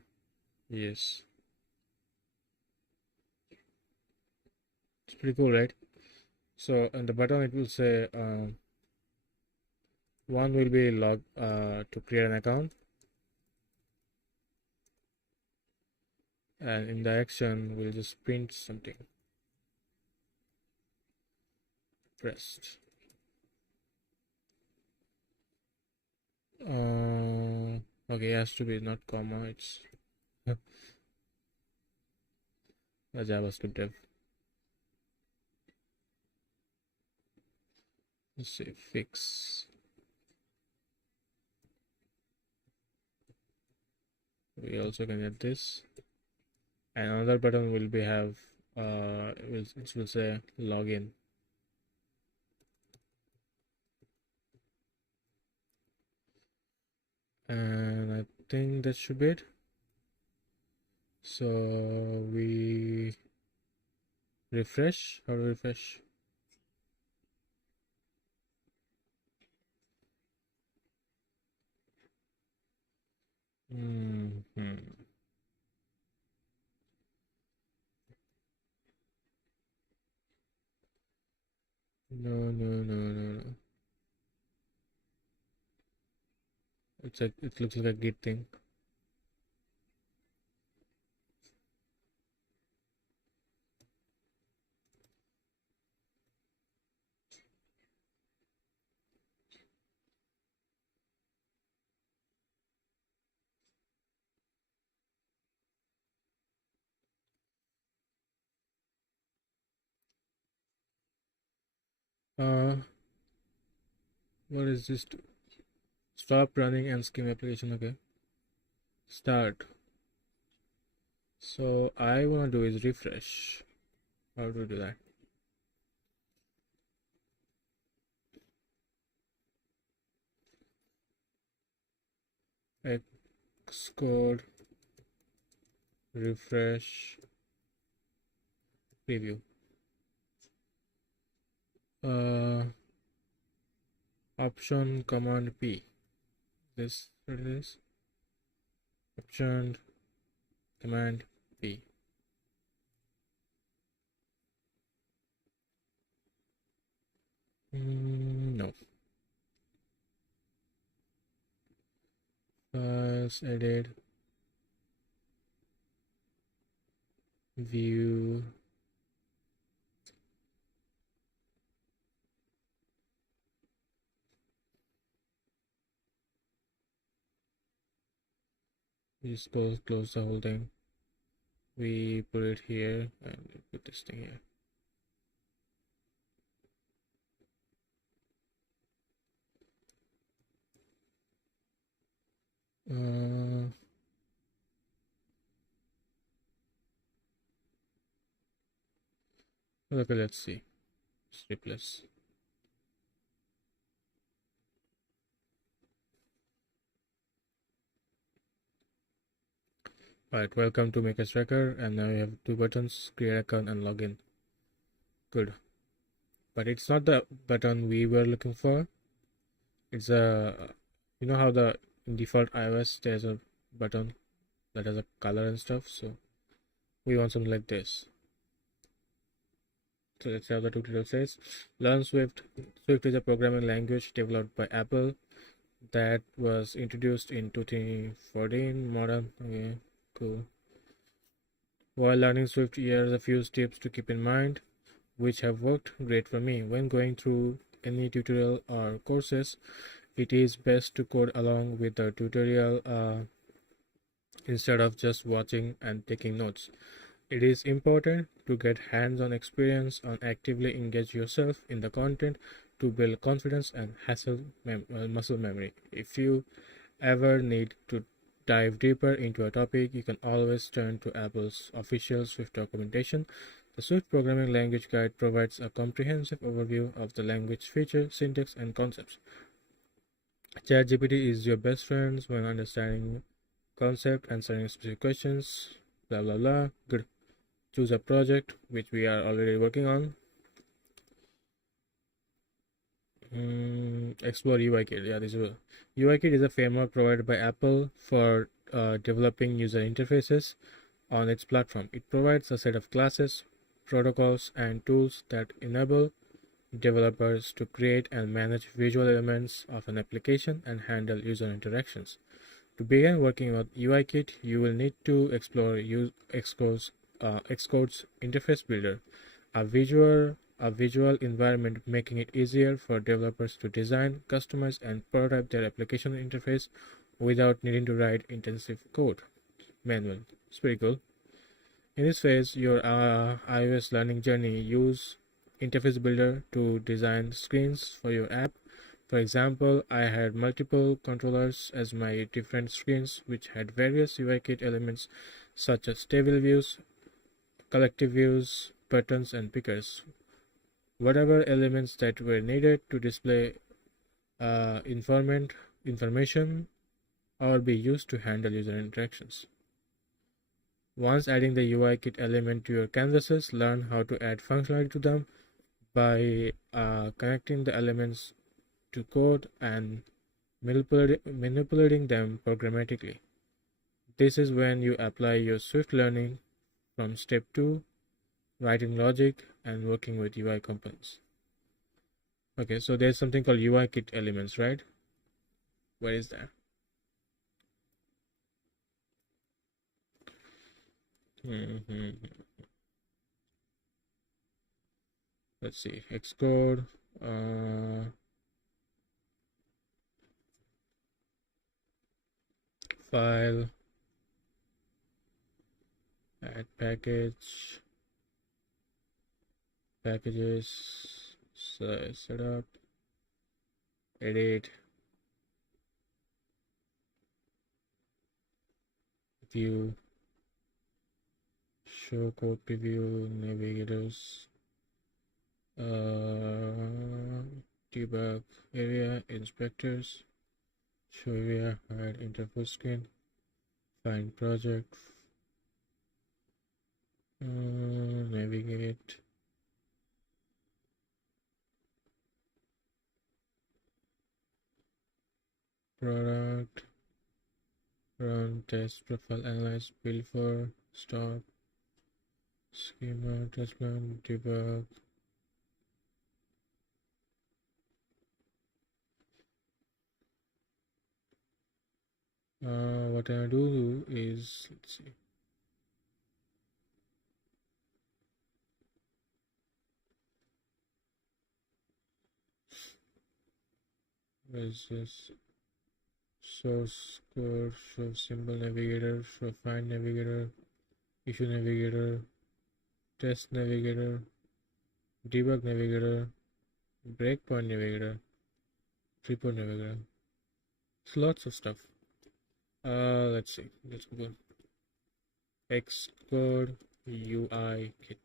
Yes, it's pretty cool, right? So on the button it will say one will be log to create an account, and in the action we'll just print something. Pressed. Okay, it has to be not comma, it's a JavaScript dev. Let's say fix. We also can add this, and another button will be have it will say login. And I think that should be it. So we refresh. How to refresh? Hmm. No. It looks like a Git thing. Uh, what is this? Stop running and skim application. Okay. Start. So I wanna do is refresh. How to do that? Xcode refresh preview. Option command P. This what it is. Option command P. No. Files edit view. We just close the whole thing. We put it here and we put this thing here. Okay, let's see. Just replace. Alright, welcome to Makers Tracker, and now you have two buttons: create account and login. Good. But it's not the button we were looking for. It's a, you know how the default iOS there's a button that has a color and stuff, so we want something like this. So let's see how the tutorial says. Learn Swift. Swift is a programming language developed by Apple that was introduced in 2014. Modern. Okay, cool. While learning Swift, here are a few tips to keep in mind, which have worked great for me. When going through any tutorial or courses, it is best to code along with the tutorial instead of just watching and taking notes. It is important to get hands-on experience and actively engage yourself in the content to build confidence and muscle memory. If you ever need to dive deeper into a topic, you can always turn to Apple's official Swift documentation. The Swift Programming Language Guide provides a comprehensive overview of the language features, syntax, and concepts. ChatGPT is your best friend when understanding concept, answering specific questions, blah blah blah. Good. Choose a project which we are already working on. Explore UIKit. Yeah, this is UIKit is a framework provided by Apple for developing user interfaces on its platform. It provides a set of classes, protocols, and tools that enable developers to create and manage visual elements of an application and handle user interactions. To begin working with UIKit, you will need to explore Xcode's interface builder, a visual environment making it easier for developers to design, customize, and prototype their application interface without needing to write intensive code manual. It's pretty cool. In this phase, your iOS learning journey, use Interface Builder to design screens for your app. For example, I had multiple controllers as my different screens, which had various UIKit elements such as table views, collective views, buttons, and pickers. Whatever elements that were needed to display information or be used to handle user interactions. Once adding the UIKit element to your canvases, learn how to add functionality to them by connecting the elements to code and manipulating them programmatically. This is when you apply your Swift learning from step 2, writing logic and working with UI components. Okay, so there's something called UIKit elements, right? Where is that? Let's see, Xcode. File, add package, packages, setup, edit, view, show code preview, navigators, debug area, inspectors, show area, hide interface screen, find project, navigate, product, run, test, profile, analyze, build for, stop, schema, test plan, debug. What I do is, let's see. Is this source code, show symbol navigator, show find navigator, issue navigator, test navigator, debug navigator, breakpoint navigator, report navigator. It's lots of stuff. Let's see. Let's go. Xcode UI kit.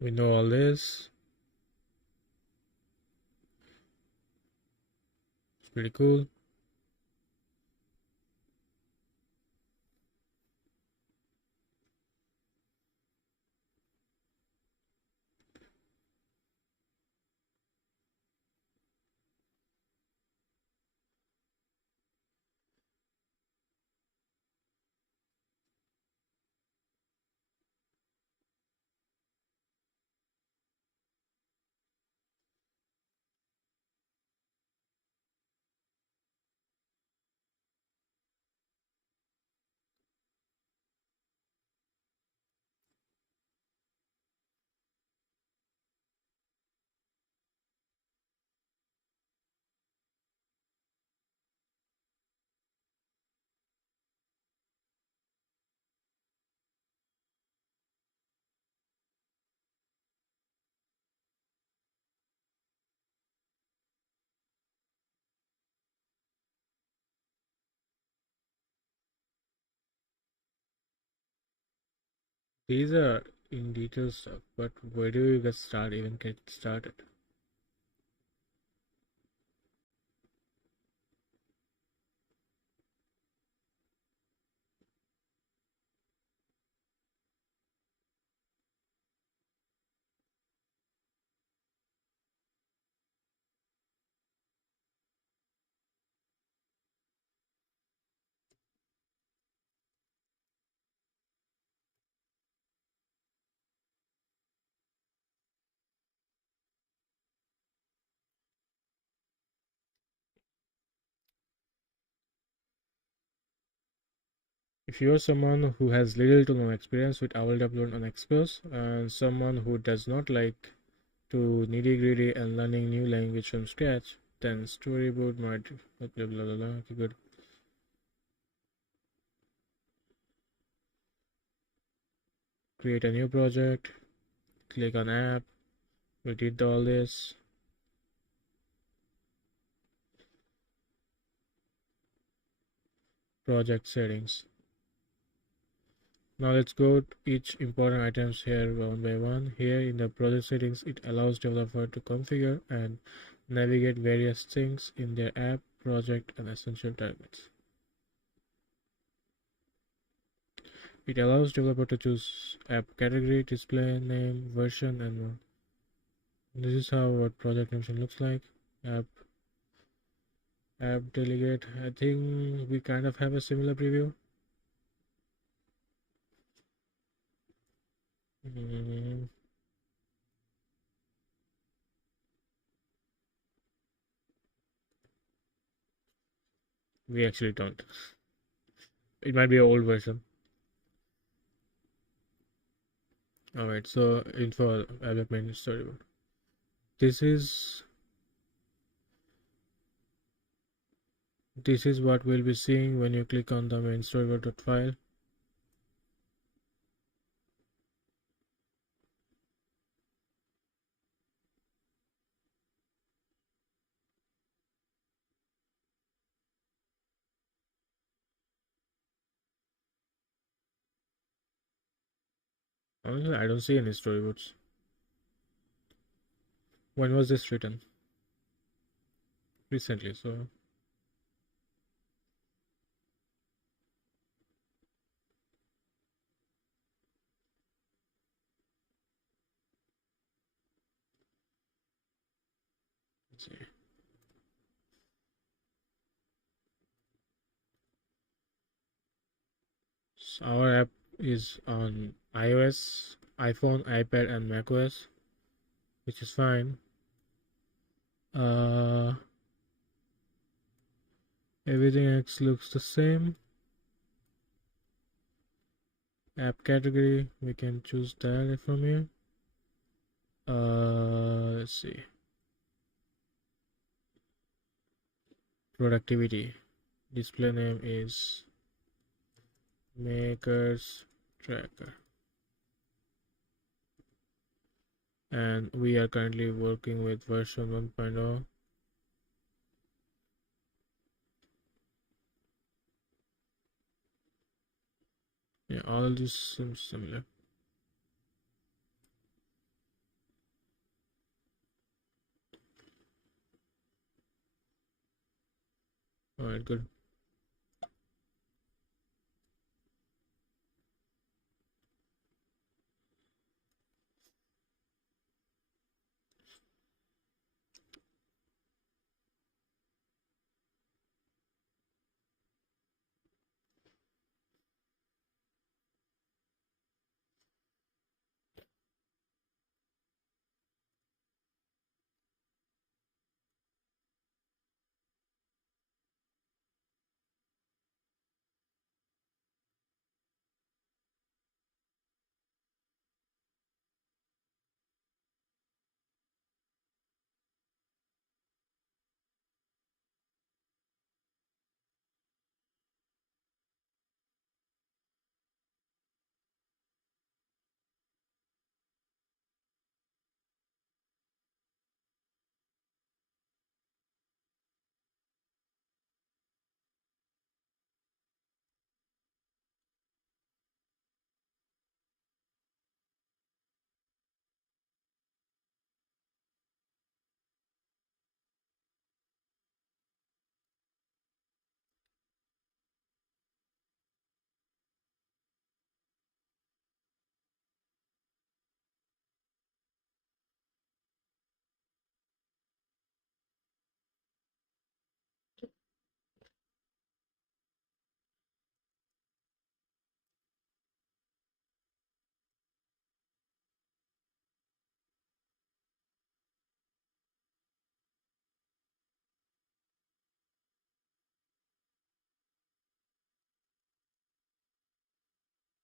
We know all this. It's pretty cool. These are in detail stuff, but where do you get started? If you are someone who has little to no experience with OWL development on Xcode and someone who does not like to nitty gritty and learning new language from scratch, then storyboard might blah blah blah blah. Okay, good. create a new project, click on app, we did all this. Project settings. Now let's go to each important items here one by one. Here in the project settings, it allows developer to configure and navigate various things in their app, project, and essential targets. It allows developer to choose app category, display name, version, and more. This is how what project name looks like. App delegate. I think we kind of have a similar preview. We actually don't. It might be an old version. Alright, so info development storyboard. This is what we'll be seeing when you click on the main storyboard.file. Honestly, I don't see any storyboards. When was this written? Recently, so let's see. So our app is on iOS, iPhone, iPad, and macOS, which is fine. Everything else looks the same. App category, we can choose that from here. Let's see. Productivity. Display name is Makers Tracker. And we are currently working with version 1.0. Yeah, all of this seems similar. Alright, good.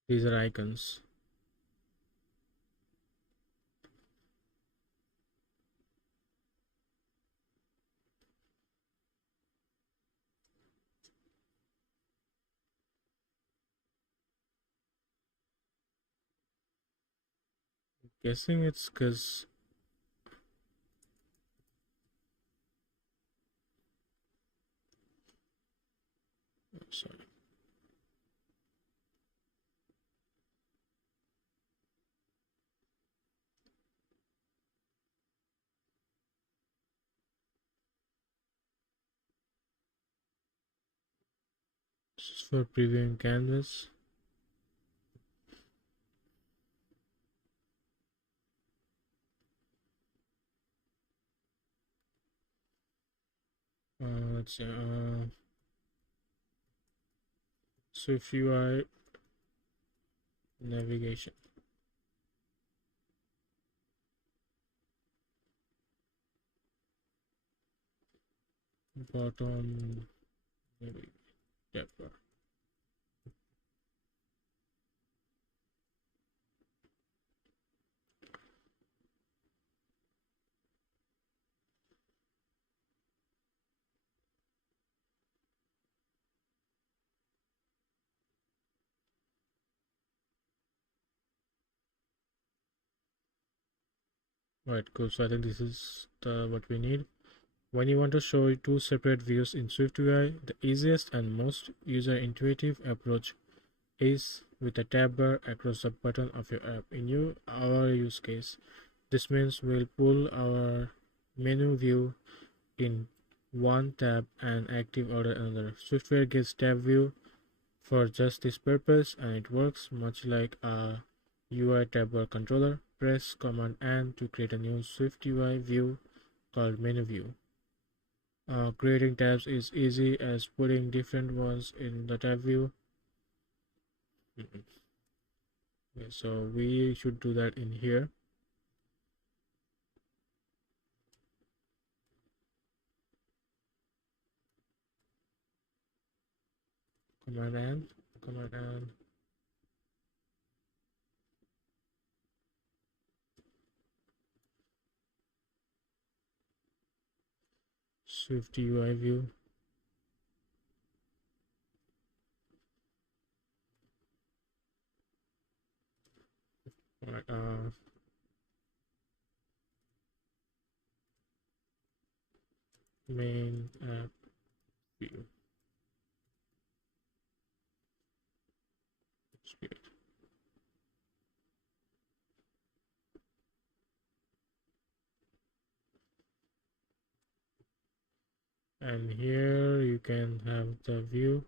These are icons. Guessing it's because sorry. This is for previewing canvas. Let's see. Swift UI navigation. Bottom maybe tab bar. Right, cool. So I think this is what we need. When you want to show two separate views in SwiftUI, the easiest and most user-intuitive approach is with a tab bar across the button of your app. In our use case, this means we'll pull our menu view in one tab and active order another. SwiftUI gives tab view for just this purpose, and it works much like a UI tab bar controller. Press Command N to create a new SwiftUI view called menu view. Creating tabs is easy as putting different ones in the tab view. Okay, so we should do that in here. Command N, Command N. SwiftUI view. Alright, main app view. That's great. And here you can have the view.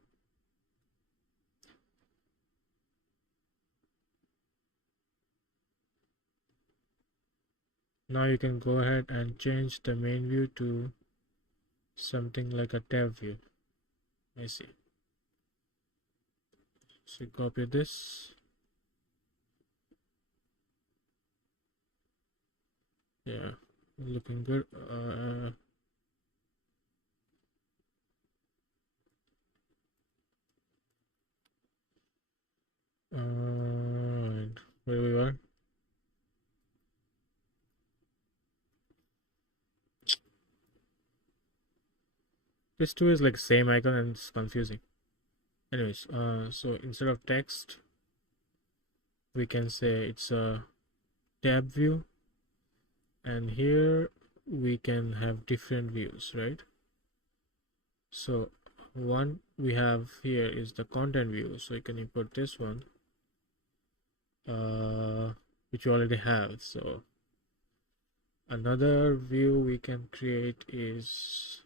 Now you can go ahead and change the main view to something like a tab view. I see. So copy this. Yeah, looking good. Where we were? This two is like same icon and it's confusing. Anyways, so instead of text, we can say it's a tab view, and here we can have different views, right? So one we have here is the content view, so you can import this one, which you already have. So another view we can create is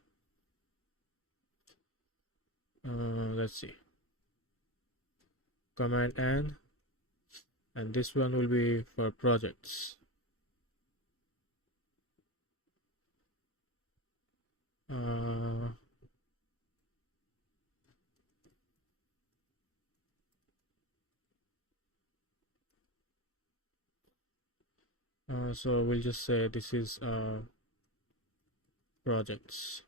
let's see, Command N, and this one will be for projects. So we'll just say this is projects.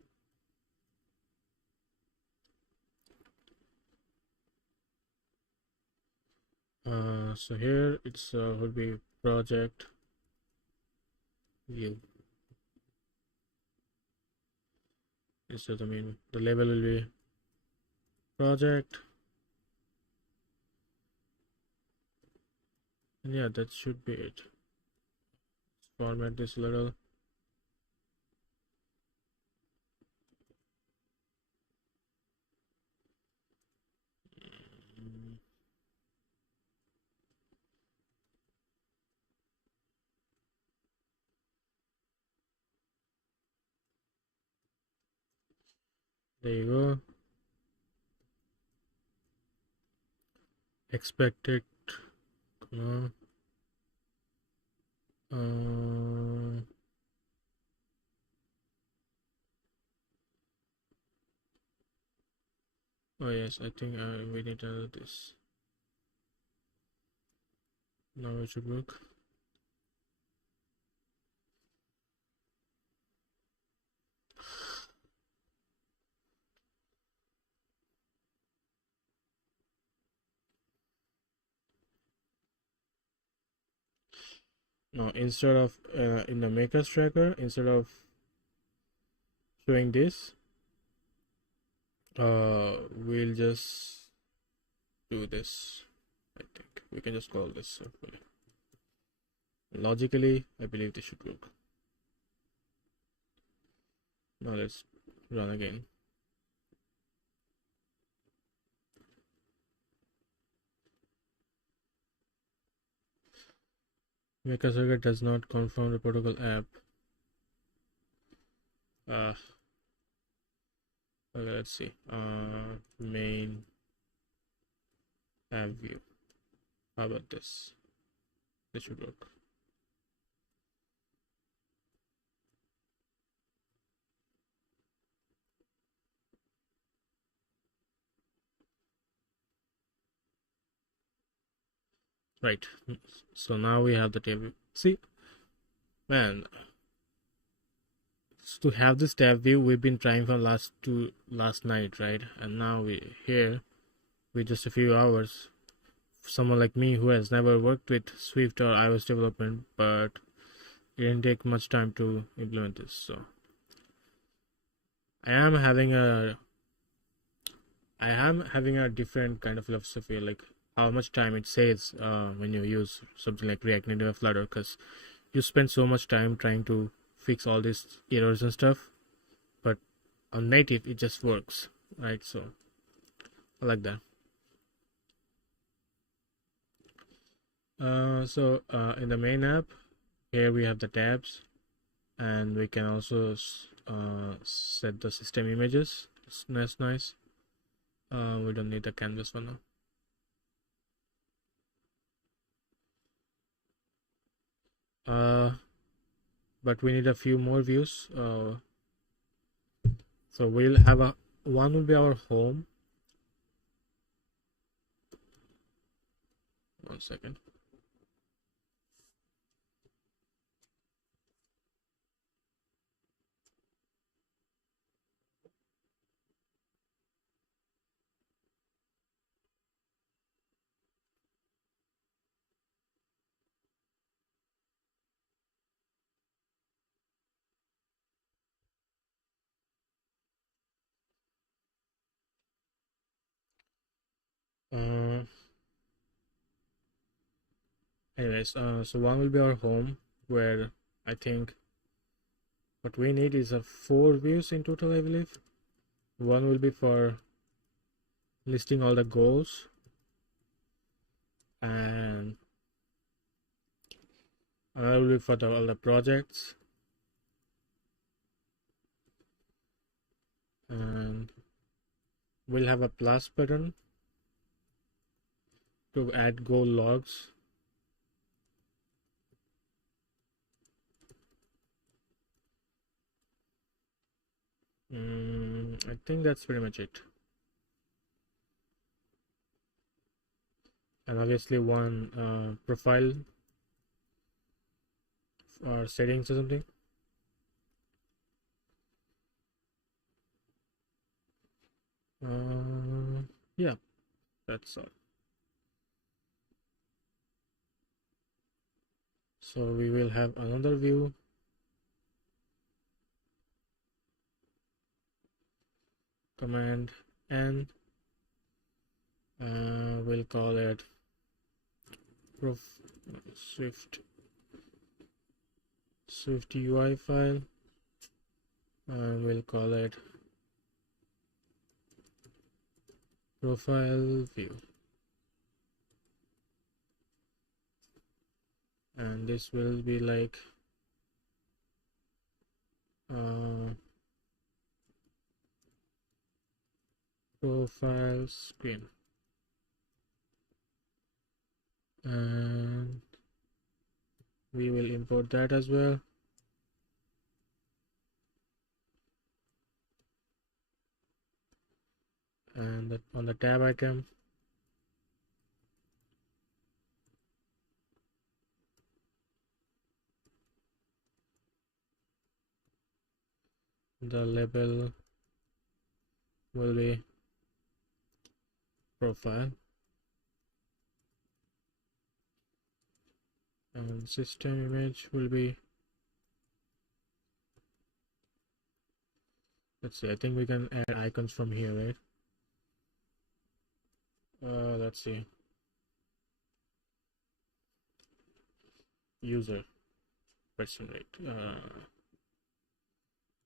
So here it's would be project view. Instead of the main, the label will be project, and yeah, that should be it. format this a little. There you go. Expected. Come on. Oh yes, I think we need to do this. Now it should work. Now instead of in the makers tracker, instead of showing this, we'll just do this. I think we can just call this simply. Logically, I believe this should work. Now let's run again. Maker circuit does not confirm the protocol app. Okay, let's see. Main app view. How about this? This should work. Right. So now we have the tab. See, man. To have this tab view, we've been trying for last night, right? And now we here with just a few hours. Someone like me who has never worked with Swift or iOS development, but it didn't take much time to implement this. So I am having a different kind of philosophy, like how much time it saves when you use something like React Native or Flutter, because you spend so much time trying to fix all these errors and stuff, but on native it just works, right? So I like that. In the main app, here we have the tabs, and we can also set the system images. That's nice. We don't need the canvas for now. But we need a few more views. So we'll have one will be our home. One second. Anyways, so one will be our home, where I think what we need is 4 views in total, I believe. One will be for listing all the goals, and another will be for all the projects, and we'll have a plus button to add goal logs. I think that's pretty much it. And obviously one profile or settings or something. Yeah, that's all. So we will have another view. Command N. We'll call it Swift Swift UI file, and we'll call it profile view, and this will be like profile screen, and we will import that as well. And on the tab item, the label will be profile, and system image will be, let's see, I think we can add icons from here, right? Let's see, user, person, right?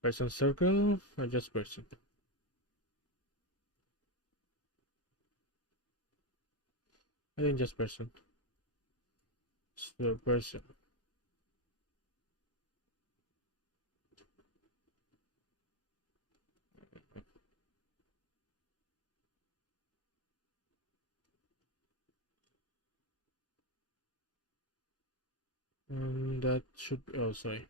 Person circle or just person? I think just person. So person. And that should be, oh sorry.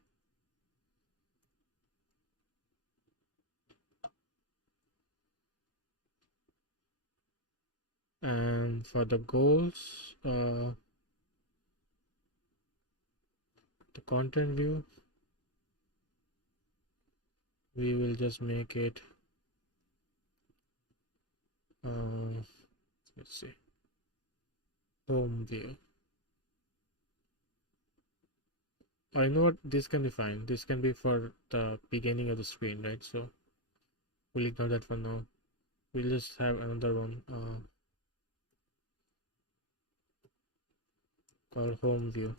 And for the goals, the content view, we will just make it let's see, home view. I know what, this can be fine. This can be for the beginning of the screen, right? So we'll ignore that for now. We'll just have another one called home view,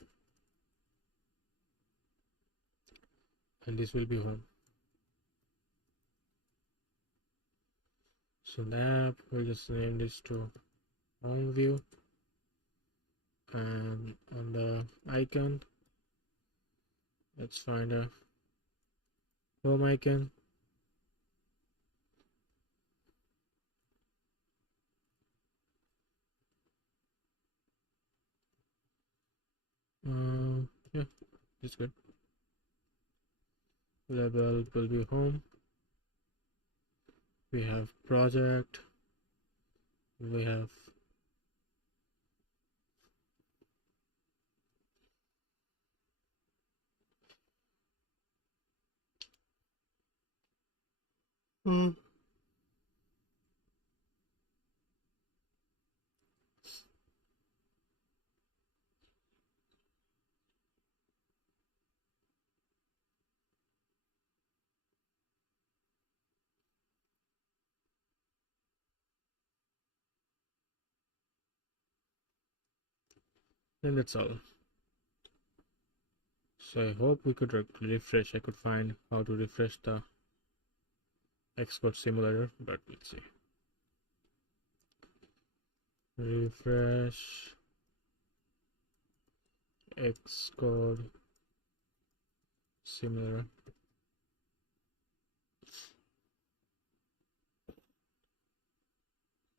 and this will be home. So the app, we'll just name this to home view, and on the icon, let's find a home icon. Yeah, it's good. Label will be home. We have project. We have and that's all. So I hope we could refresh. I could find how to refresh the Xcode simulator, but let's see. Refresh Xcode simulator.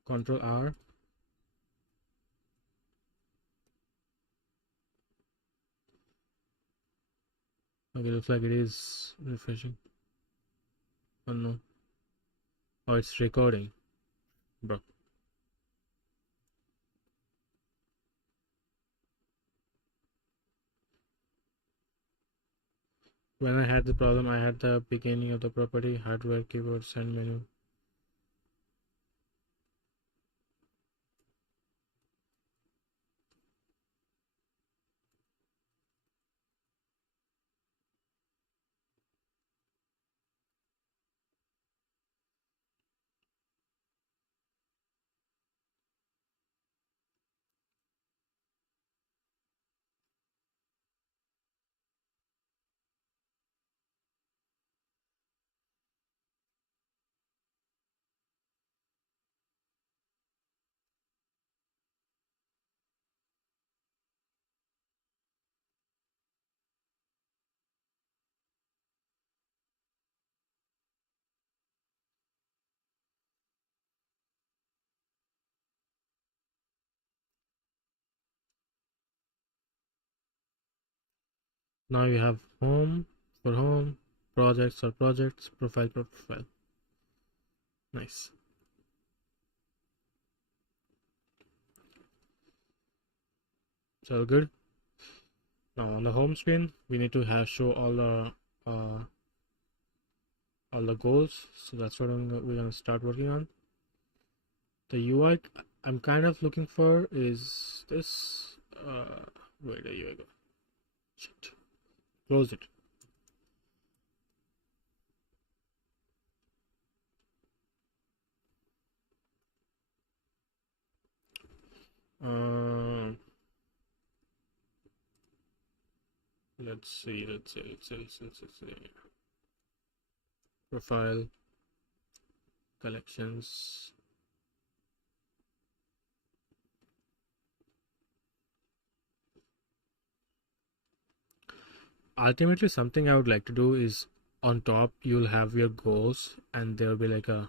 Control R. Okay, looks like it is refreshing. Oh no. Oh, it's recording, bro. When I had the problem, I had the beginning of the property, hardware, keyboard, send menu. Now you have home for home, projects or projects, profile for profile. Nice. So good. Now on the home screen, we need to have show uh, all the goals. So that's what we're gonna start working on. The UI I'm kind of looking for is this. Where the UI go? Shit. Close it. Um, let's see. Profile, collections. Ultimately, something I would like to do is on top you'll have your goals, and there'll be like a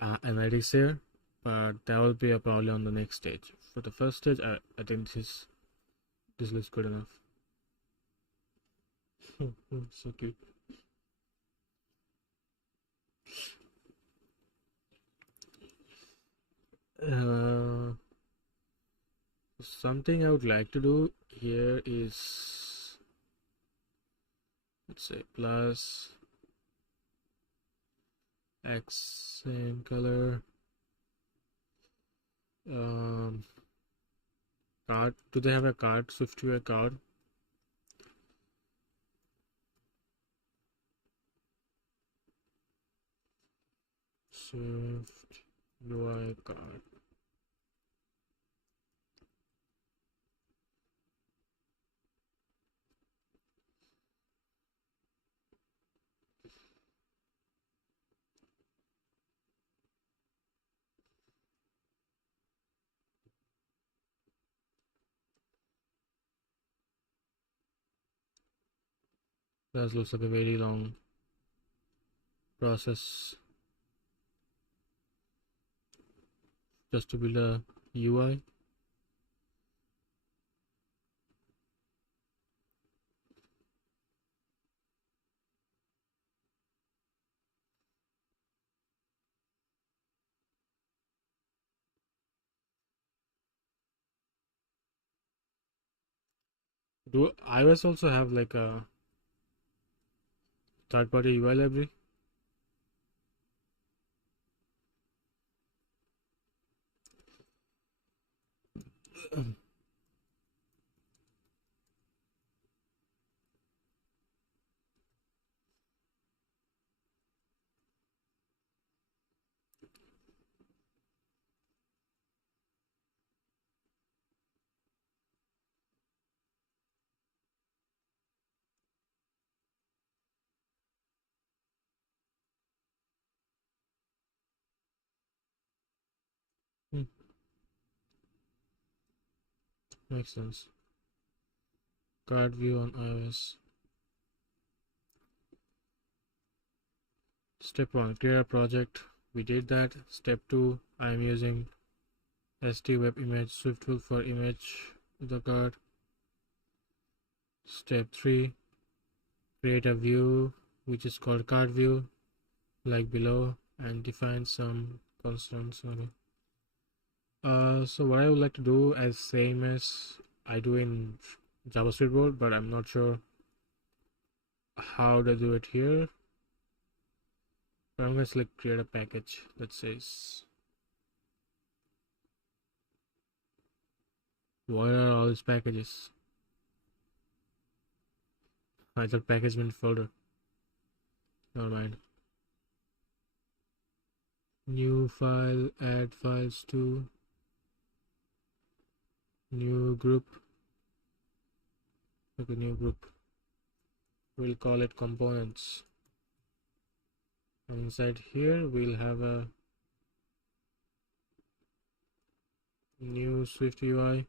analytics here, but that will be probably on the next stage. For the first stage, I think this looks good enough. So cute. Something I would like to do here is, let's say, plus X same color. Card. Do they have a card? SwiftUI card. SwiftUI card. That looks like a very long process just to build a UI. Do iOS also have like a third-party UI library? Hmm, makes sense. Card view on iOS. Step 1, create a project. We did that. Step 2, I am using ST-Web Image Swiftful for image the card. Step 3, create a view which is called card view, like below, and define some constants. So what I would like to do as same as I do in JavaScript board, but I'm not sure how to do it here. But I'm going to select create a package that says, what are all these packages? I thought package meant folder. Never mind. New file, add files to new group. Okay, new group. We'll call it components. And inside here we'll have a new Swift UI.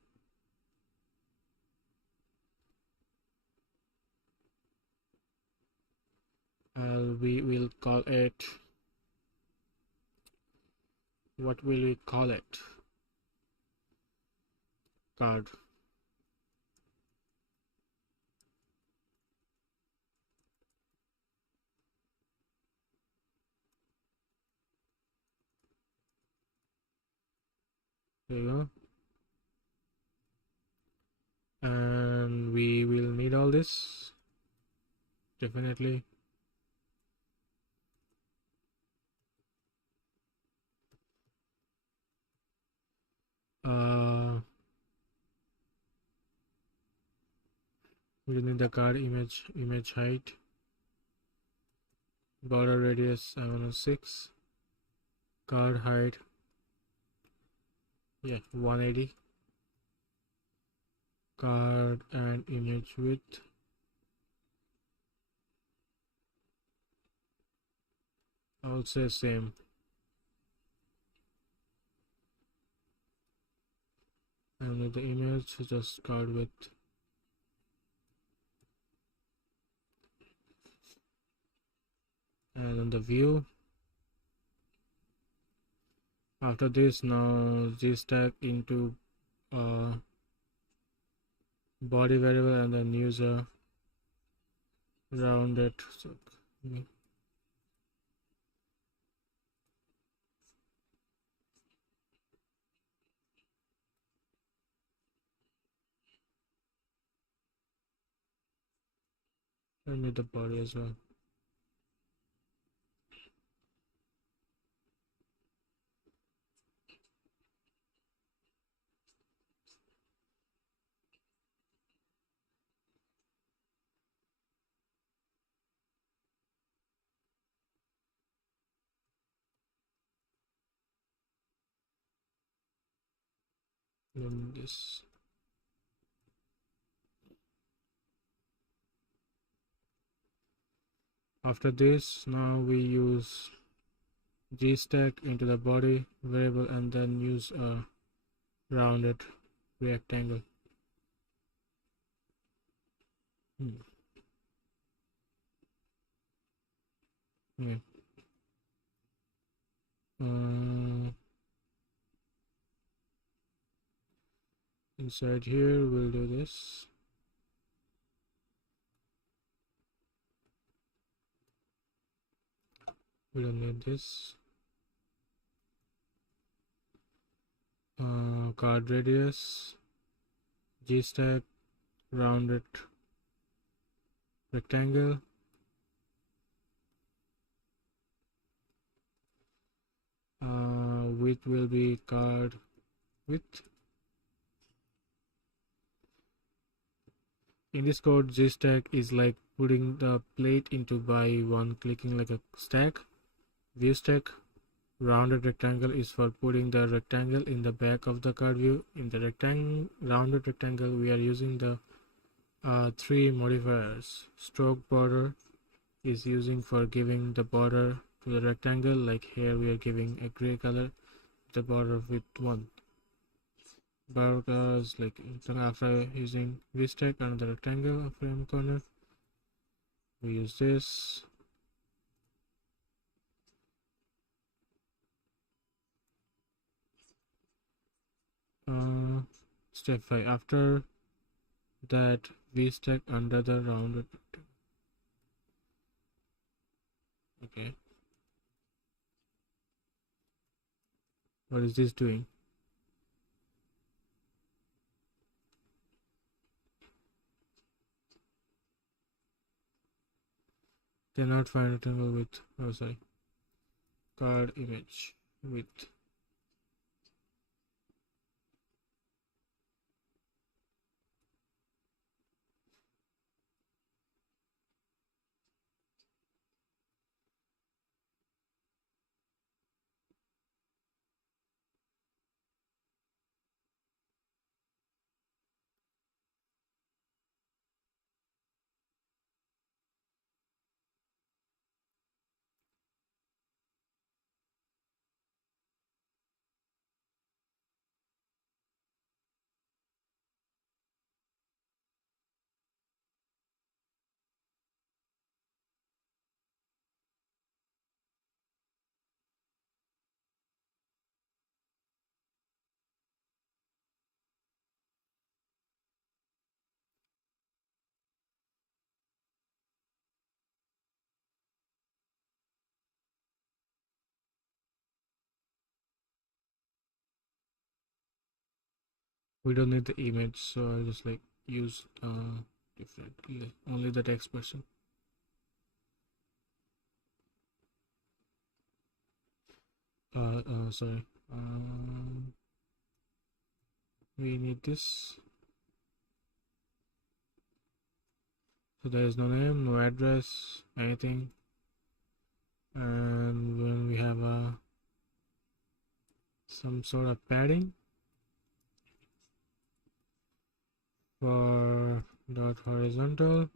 We will call it, what will we call it? Card. There you go. And we will need all this, definitely. We need the card image height, border radius 706, card height 180, card and image width also same. And with the image, just card width. And on the view, after this, now stack into body variable and then use a rounded. So and with the body as well. Then this. After this, now we use stack into the body variable and then use a rounded rectangle. Okay. Inside here, we'll do this. We don't need this. Card radius, stack, rounded rectangle. Width will be card width. In this code, stack is like putting the plate into by one clicking like a stack. View stack, rounded rectangle is for putting the rectangle in the back of the card view. In the rounded rectangle, we are using the three modifiers. Stroke border is using for giving the border to the rectangle, like here we are giving a gray color, the border with 1. Because like after using VStack and the rectangle frame corner, we use this. Step 5. After that, VStack under the rounded rectangle. Okay. What is this doing? Cannot find rectangle with, oh sorry, card image with. We don't need the image, so I'll just like use different, only the text person. Sorry. We need this. So there is no name, no address, anything. And when we have some sort of padding for dot horizontal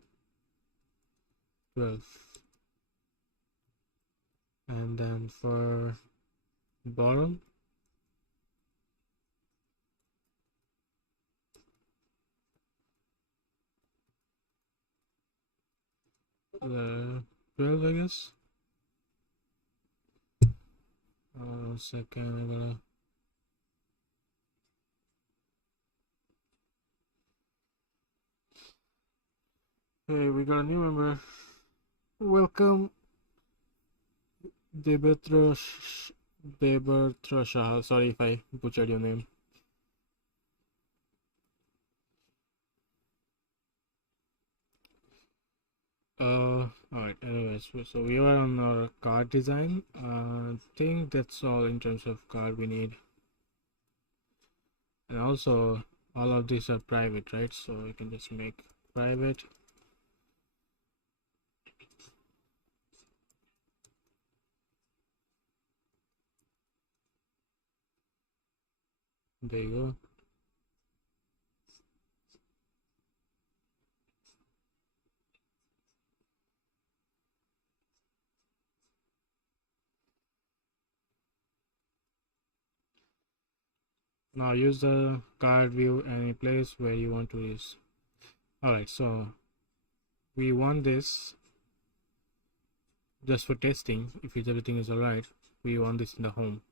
12, and then for bottom uh, 12, I guess. Second, I gotta. Hey, we got a new member. Welcome, Debetra Shah. Sorry if I butchered your name. Alright, anyways, so we are on our card design. I think that's all in terms of card we need. And also, all of these are private, right? So we can just make private. There you go. Now use the card view any place where you want to use. Alright, so we want this just for testing. If everything is alright, we want this in the home.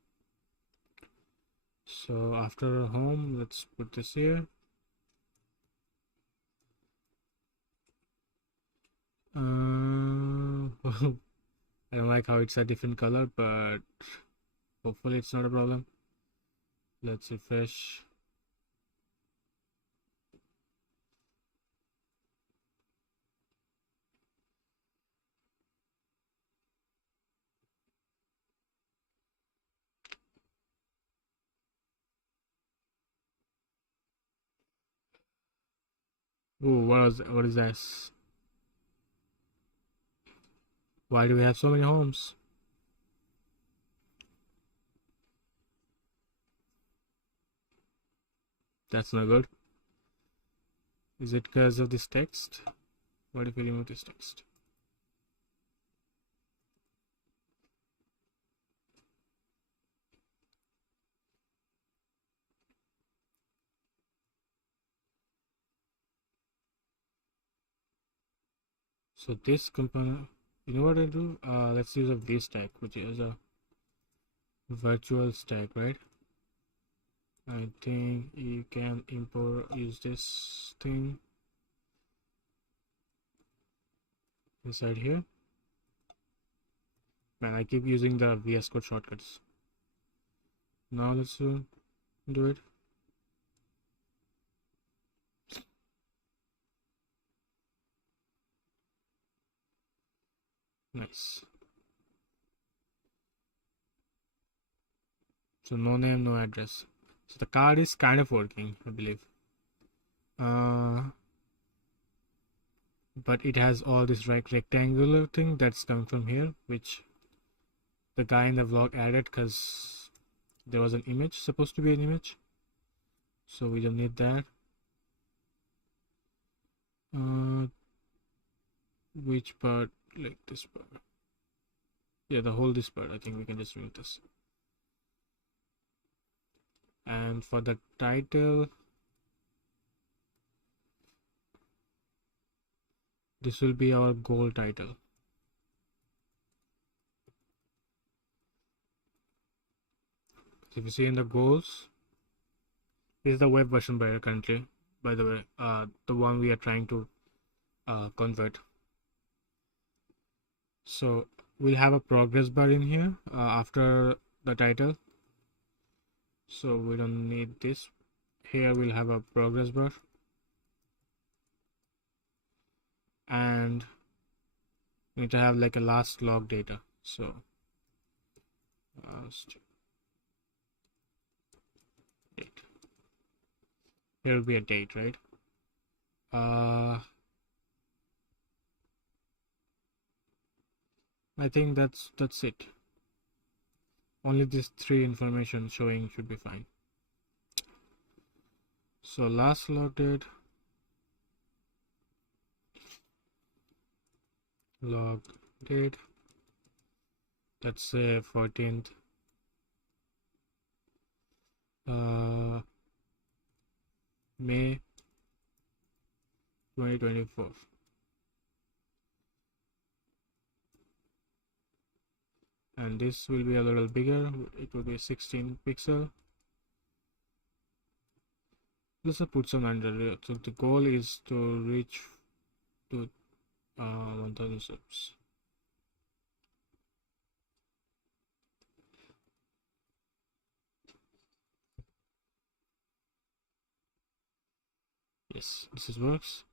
So after home, let's put this here. I don't like how it's a different color, but hopefully it's not a problem. Let's refresh. Ooh, what is this? Why do we have so many homes? That's not good. Is it because of this text? What if we remove this text? So this component, you know what I do? Let's use a VStack, which is a virtual stack, right? I think you can import, use this thing inside here. Man, I keep using the VS Code shortcuts. Now let's do it. Nice. So no name, no address. So the card is kind of working, I believe. But it has all this rectangular thing that's come from here, which the guy in the vlog added because there was an image, supposed to be an image. So we don't need that. Which part? Like this part? Yeah, the whole this part. I think we can just remove this. And for the title, this will be our goal title. So if you see in the goals, this is the web version currently, by the way, the one we are trying to convert. So we'll have a progress bar in here after the title. So we don't need this here we'll have a progress bar, and we need to have like a last log data. So last date. Here will be a date, right? I think that's it. Only these three information showing should be fine. So last log date, log date, let's say 14th May 2024. And this will be a little bigger. It will be 16 pixel. Let's put some under. So the goal is to reach to 1000 subs. Yes, this is works.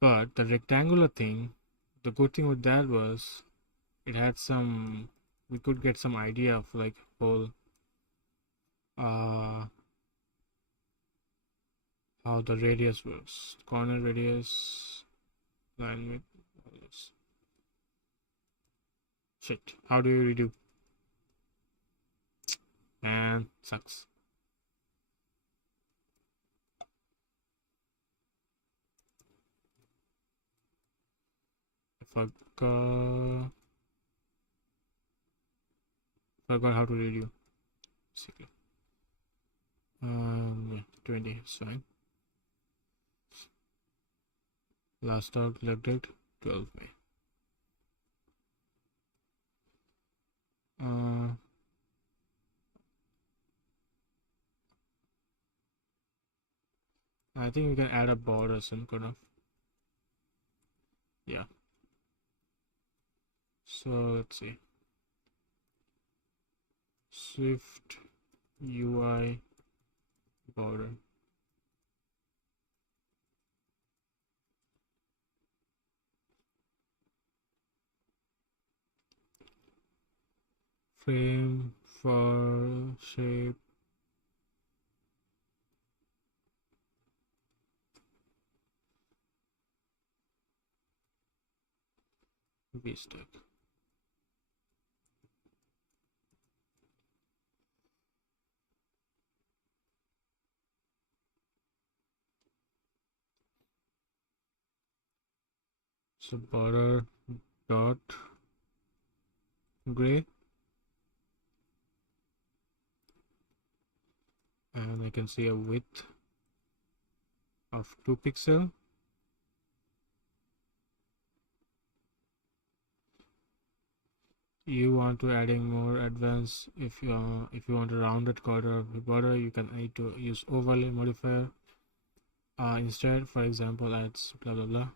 But the rectangular thing, the good thing with that was it had some, we could get some idea of like whole how the radius works. Corner radius, line width. Shit, how do you redo? Man, sucks. Forgot how to redo. 20 is fine. Last log date 12 May. I think we can add a border some kind of. Yeah. So let's see. Swift UI border. Frame for shape. VStack. So border dot gray, and I can see a width of 2 pixel. You want to adding more advanced, if you want a rounded corner of the border, you can need to use overlay modifier instead. For example, adds blah blah blah.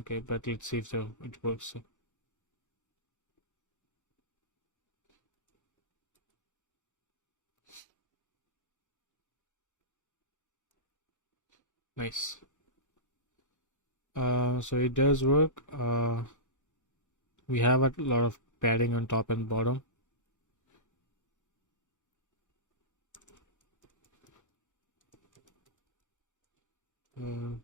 Okay, but let's see if it works. Nice. So it does work. We have a lot of padding on top and bottom. Yeah.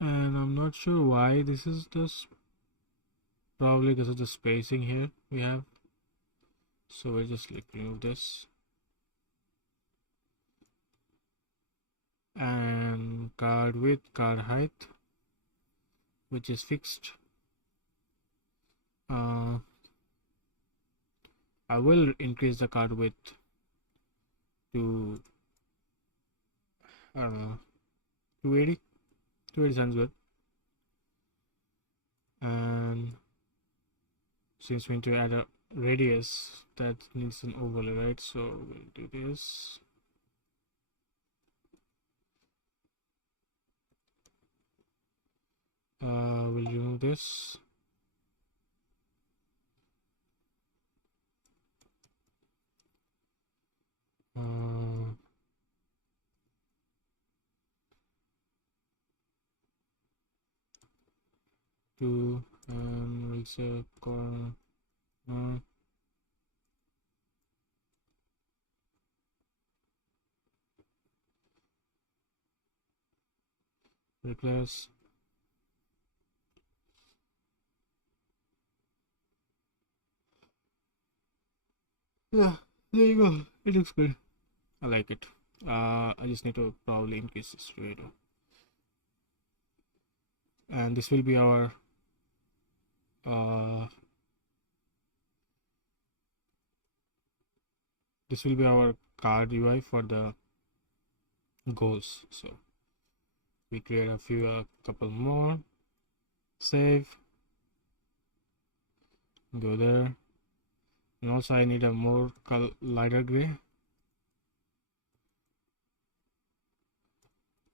And I'm not sure why this is just, probably because of the spacing here we have. So we'll just like remove this, and card width, card height, which is fixed. I will increase the card width to 280. 280 sounds good. And since we need to add radius that needs an overlay, right? So we'll do this. We'll remove this. Two, and we'll say corner. Replace. Yeah, there you go. It looks good. I like it. I just need to probably increase this rate. And this will be our card UI for the goals. So we create a couple more. Save. Go there. And also I need a more lighter gray.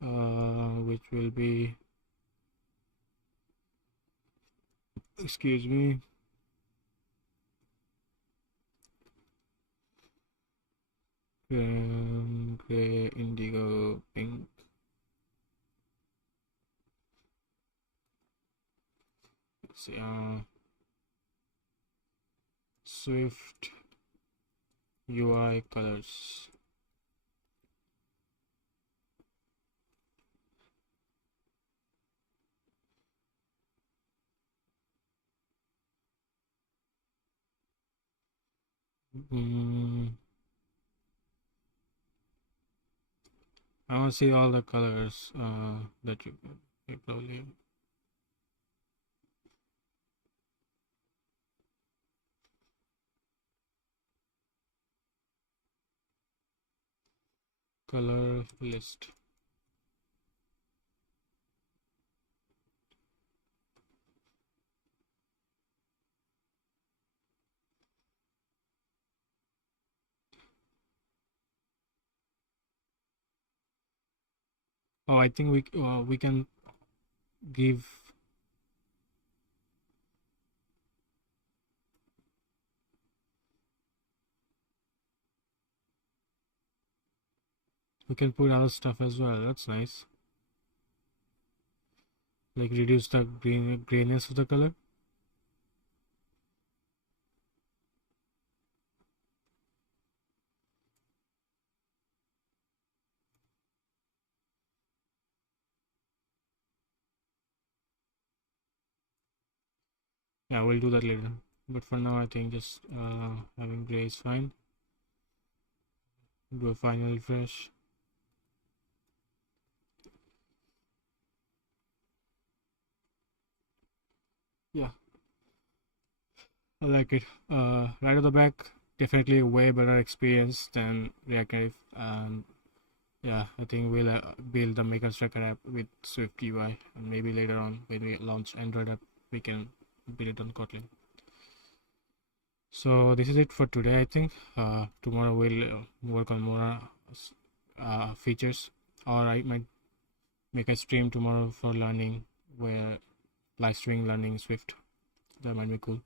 Which will be, excuse me, gray, indigo, pink. Let's see, Swift UI colors. I want to see all the colors that you probably. Color list. Oh, I think we can give we can put other stuff as well. That's nice. Like reduce the grayness of the color. Yeah, we'll do that later. But for now, I think just having gray is fine. Do a final refresh. Yeah, I like it. Right at the back, definitely way better experience than React Native. And yeah, I think we'll build the Maker Tracker app with Swift UI, and maybe later on when we launch Android app, we can build it on Kotlin. So this is it for today. I think tomorrow we'll work on more features, or I might make a stream tomorrow for learning, where live streaming learning Swift. That might be cool.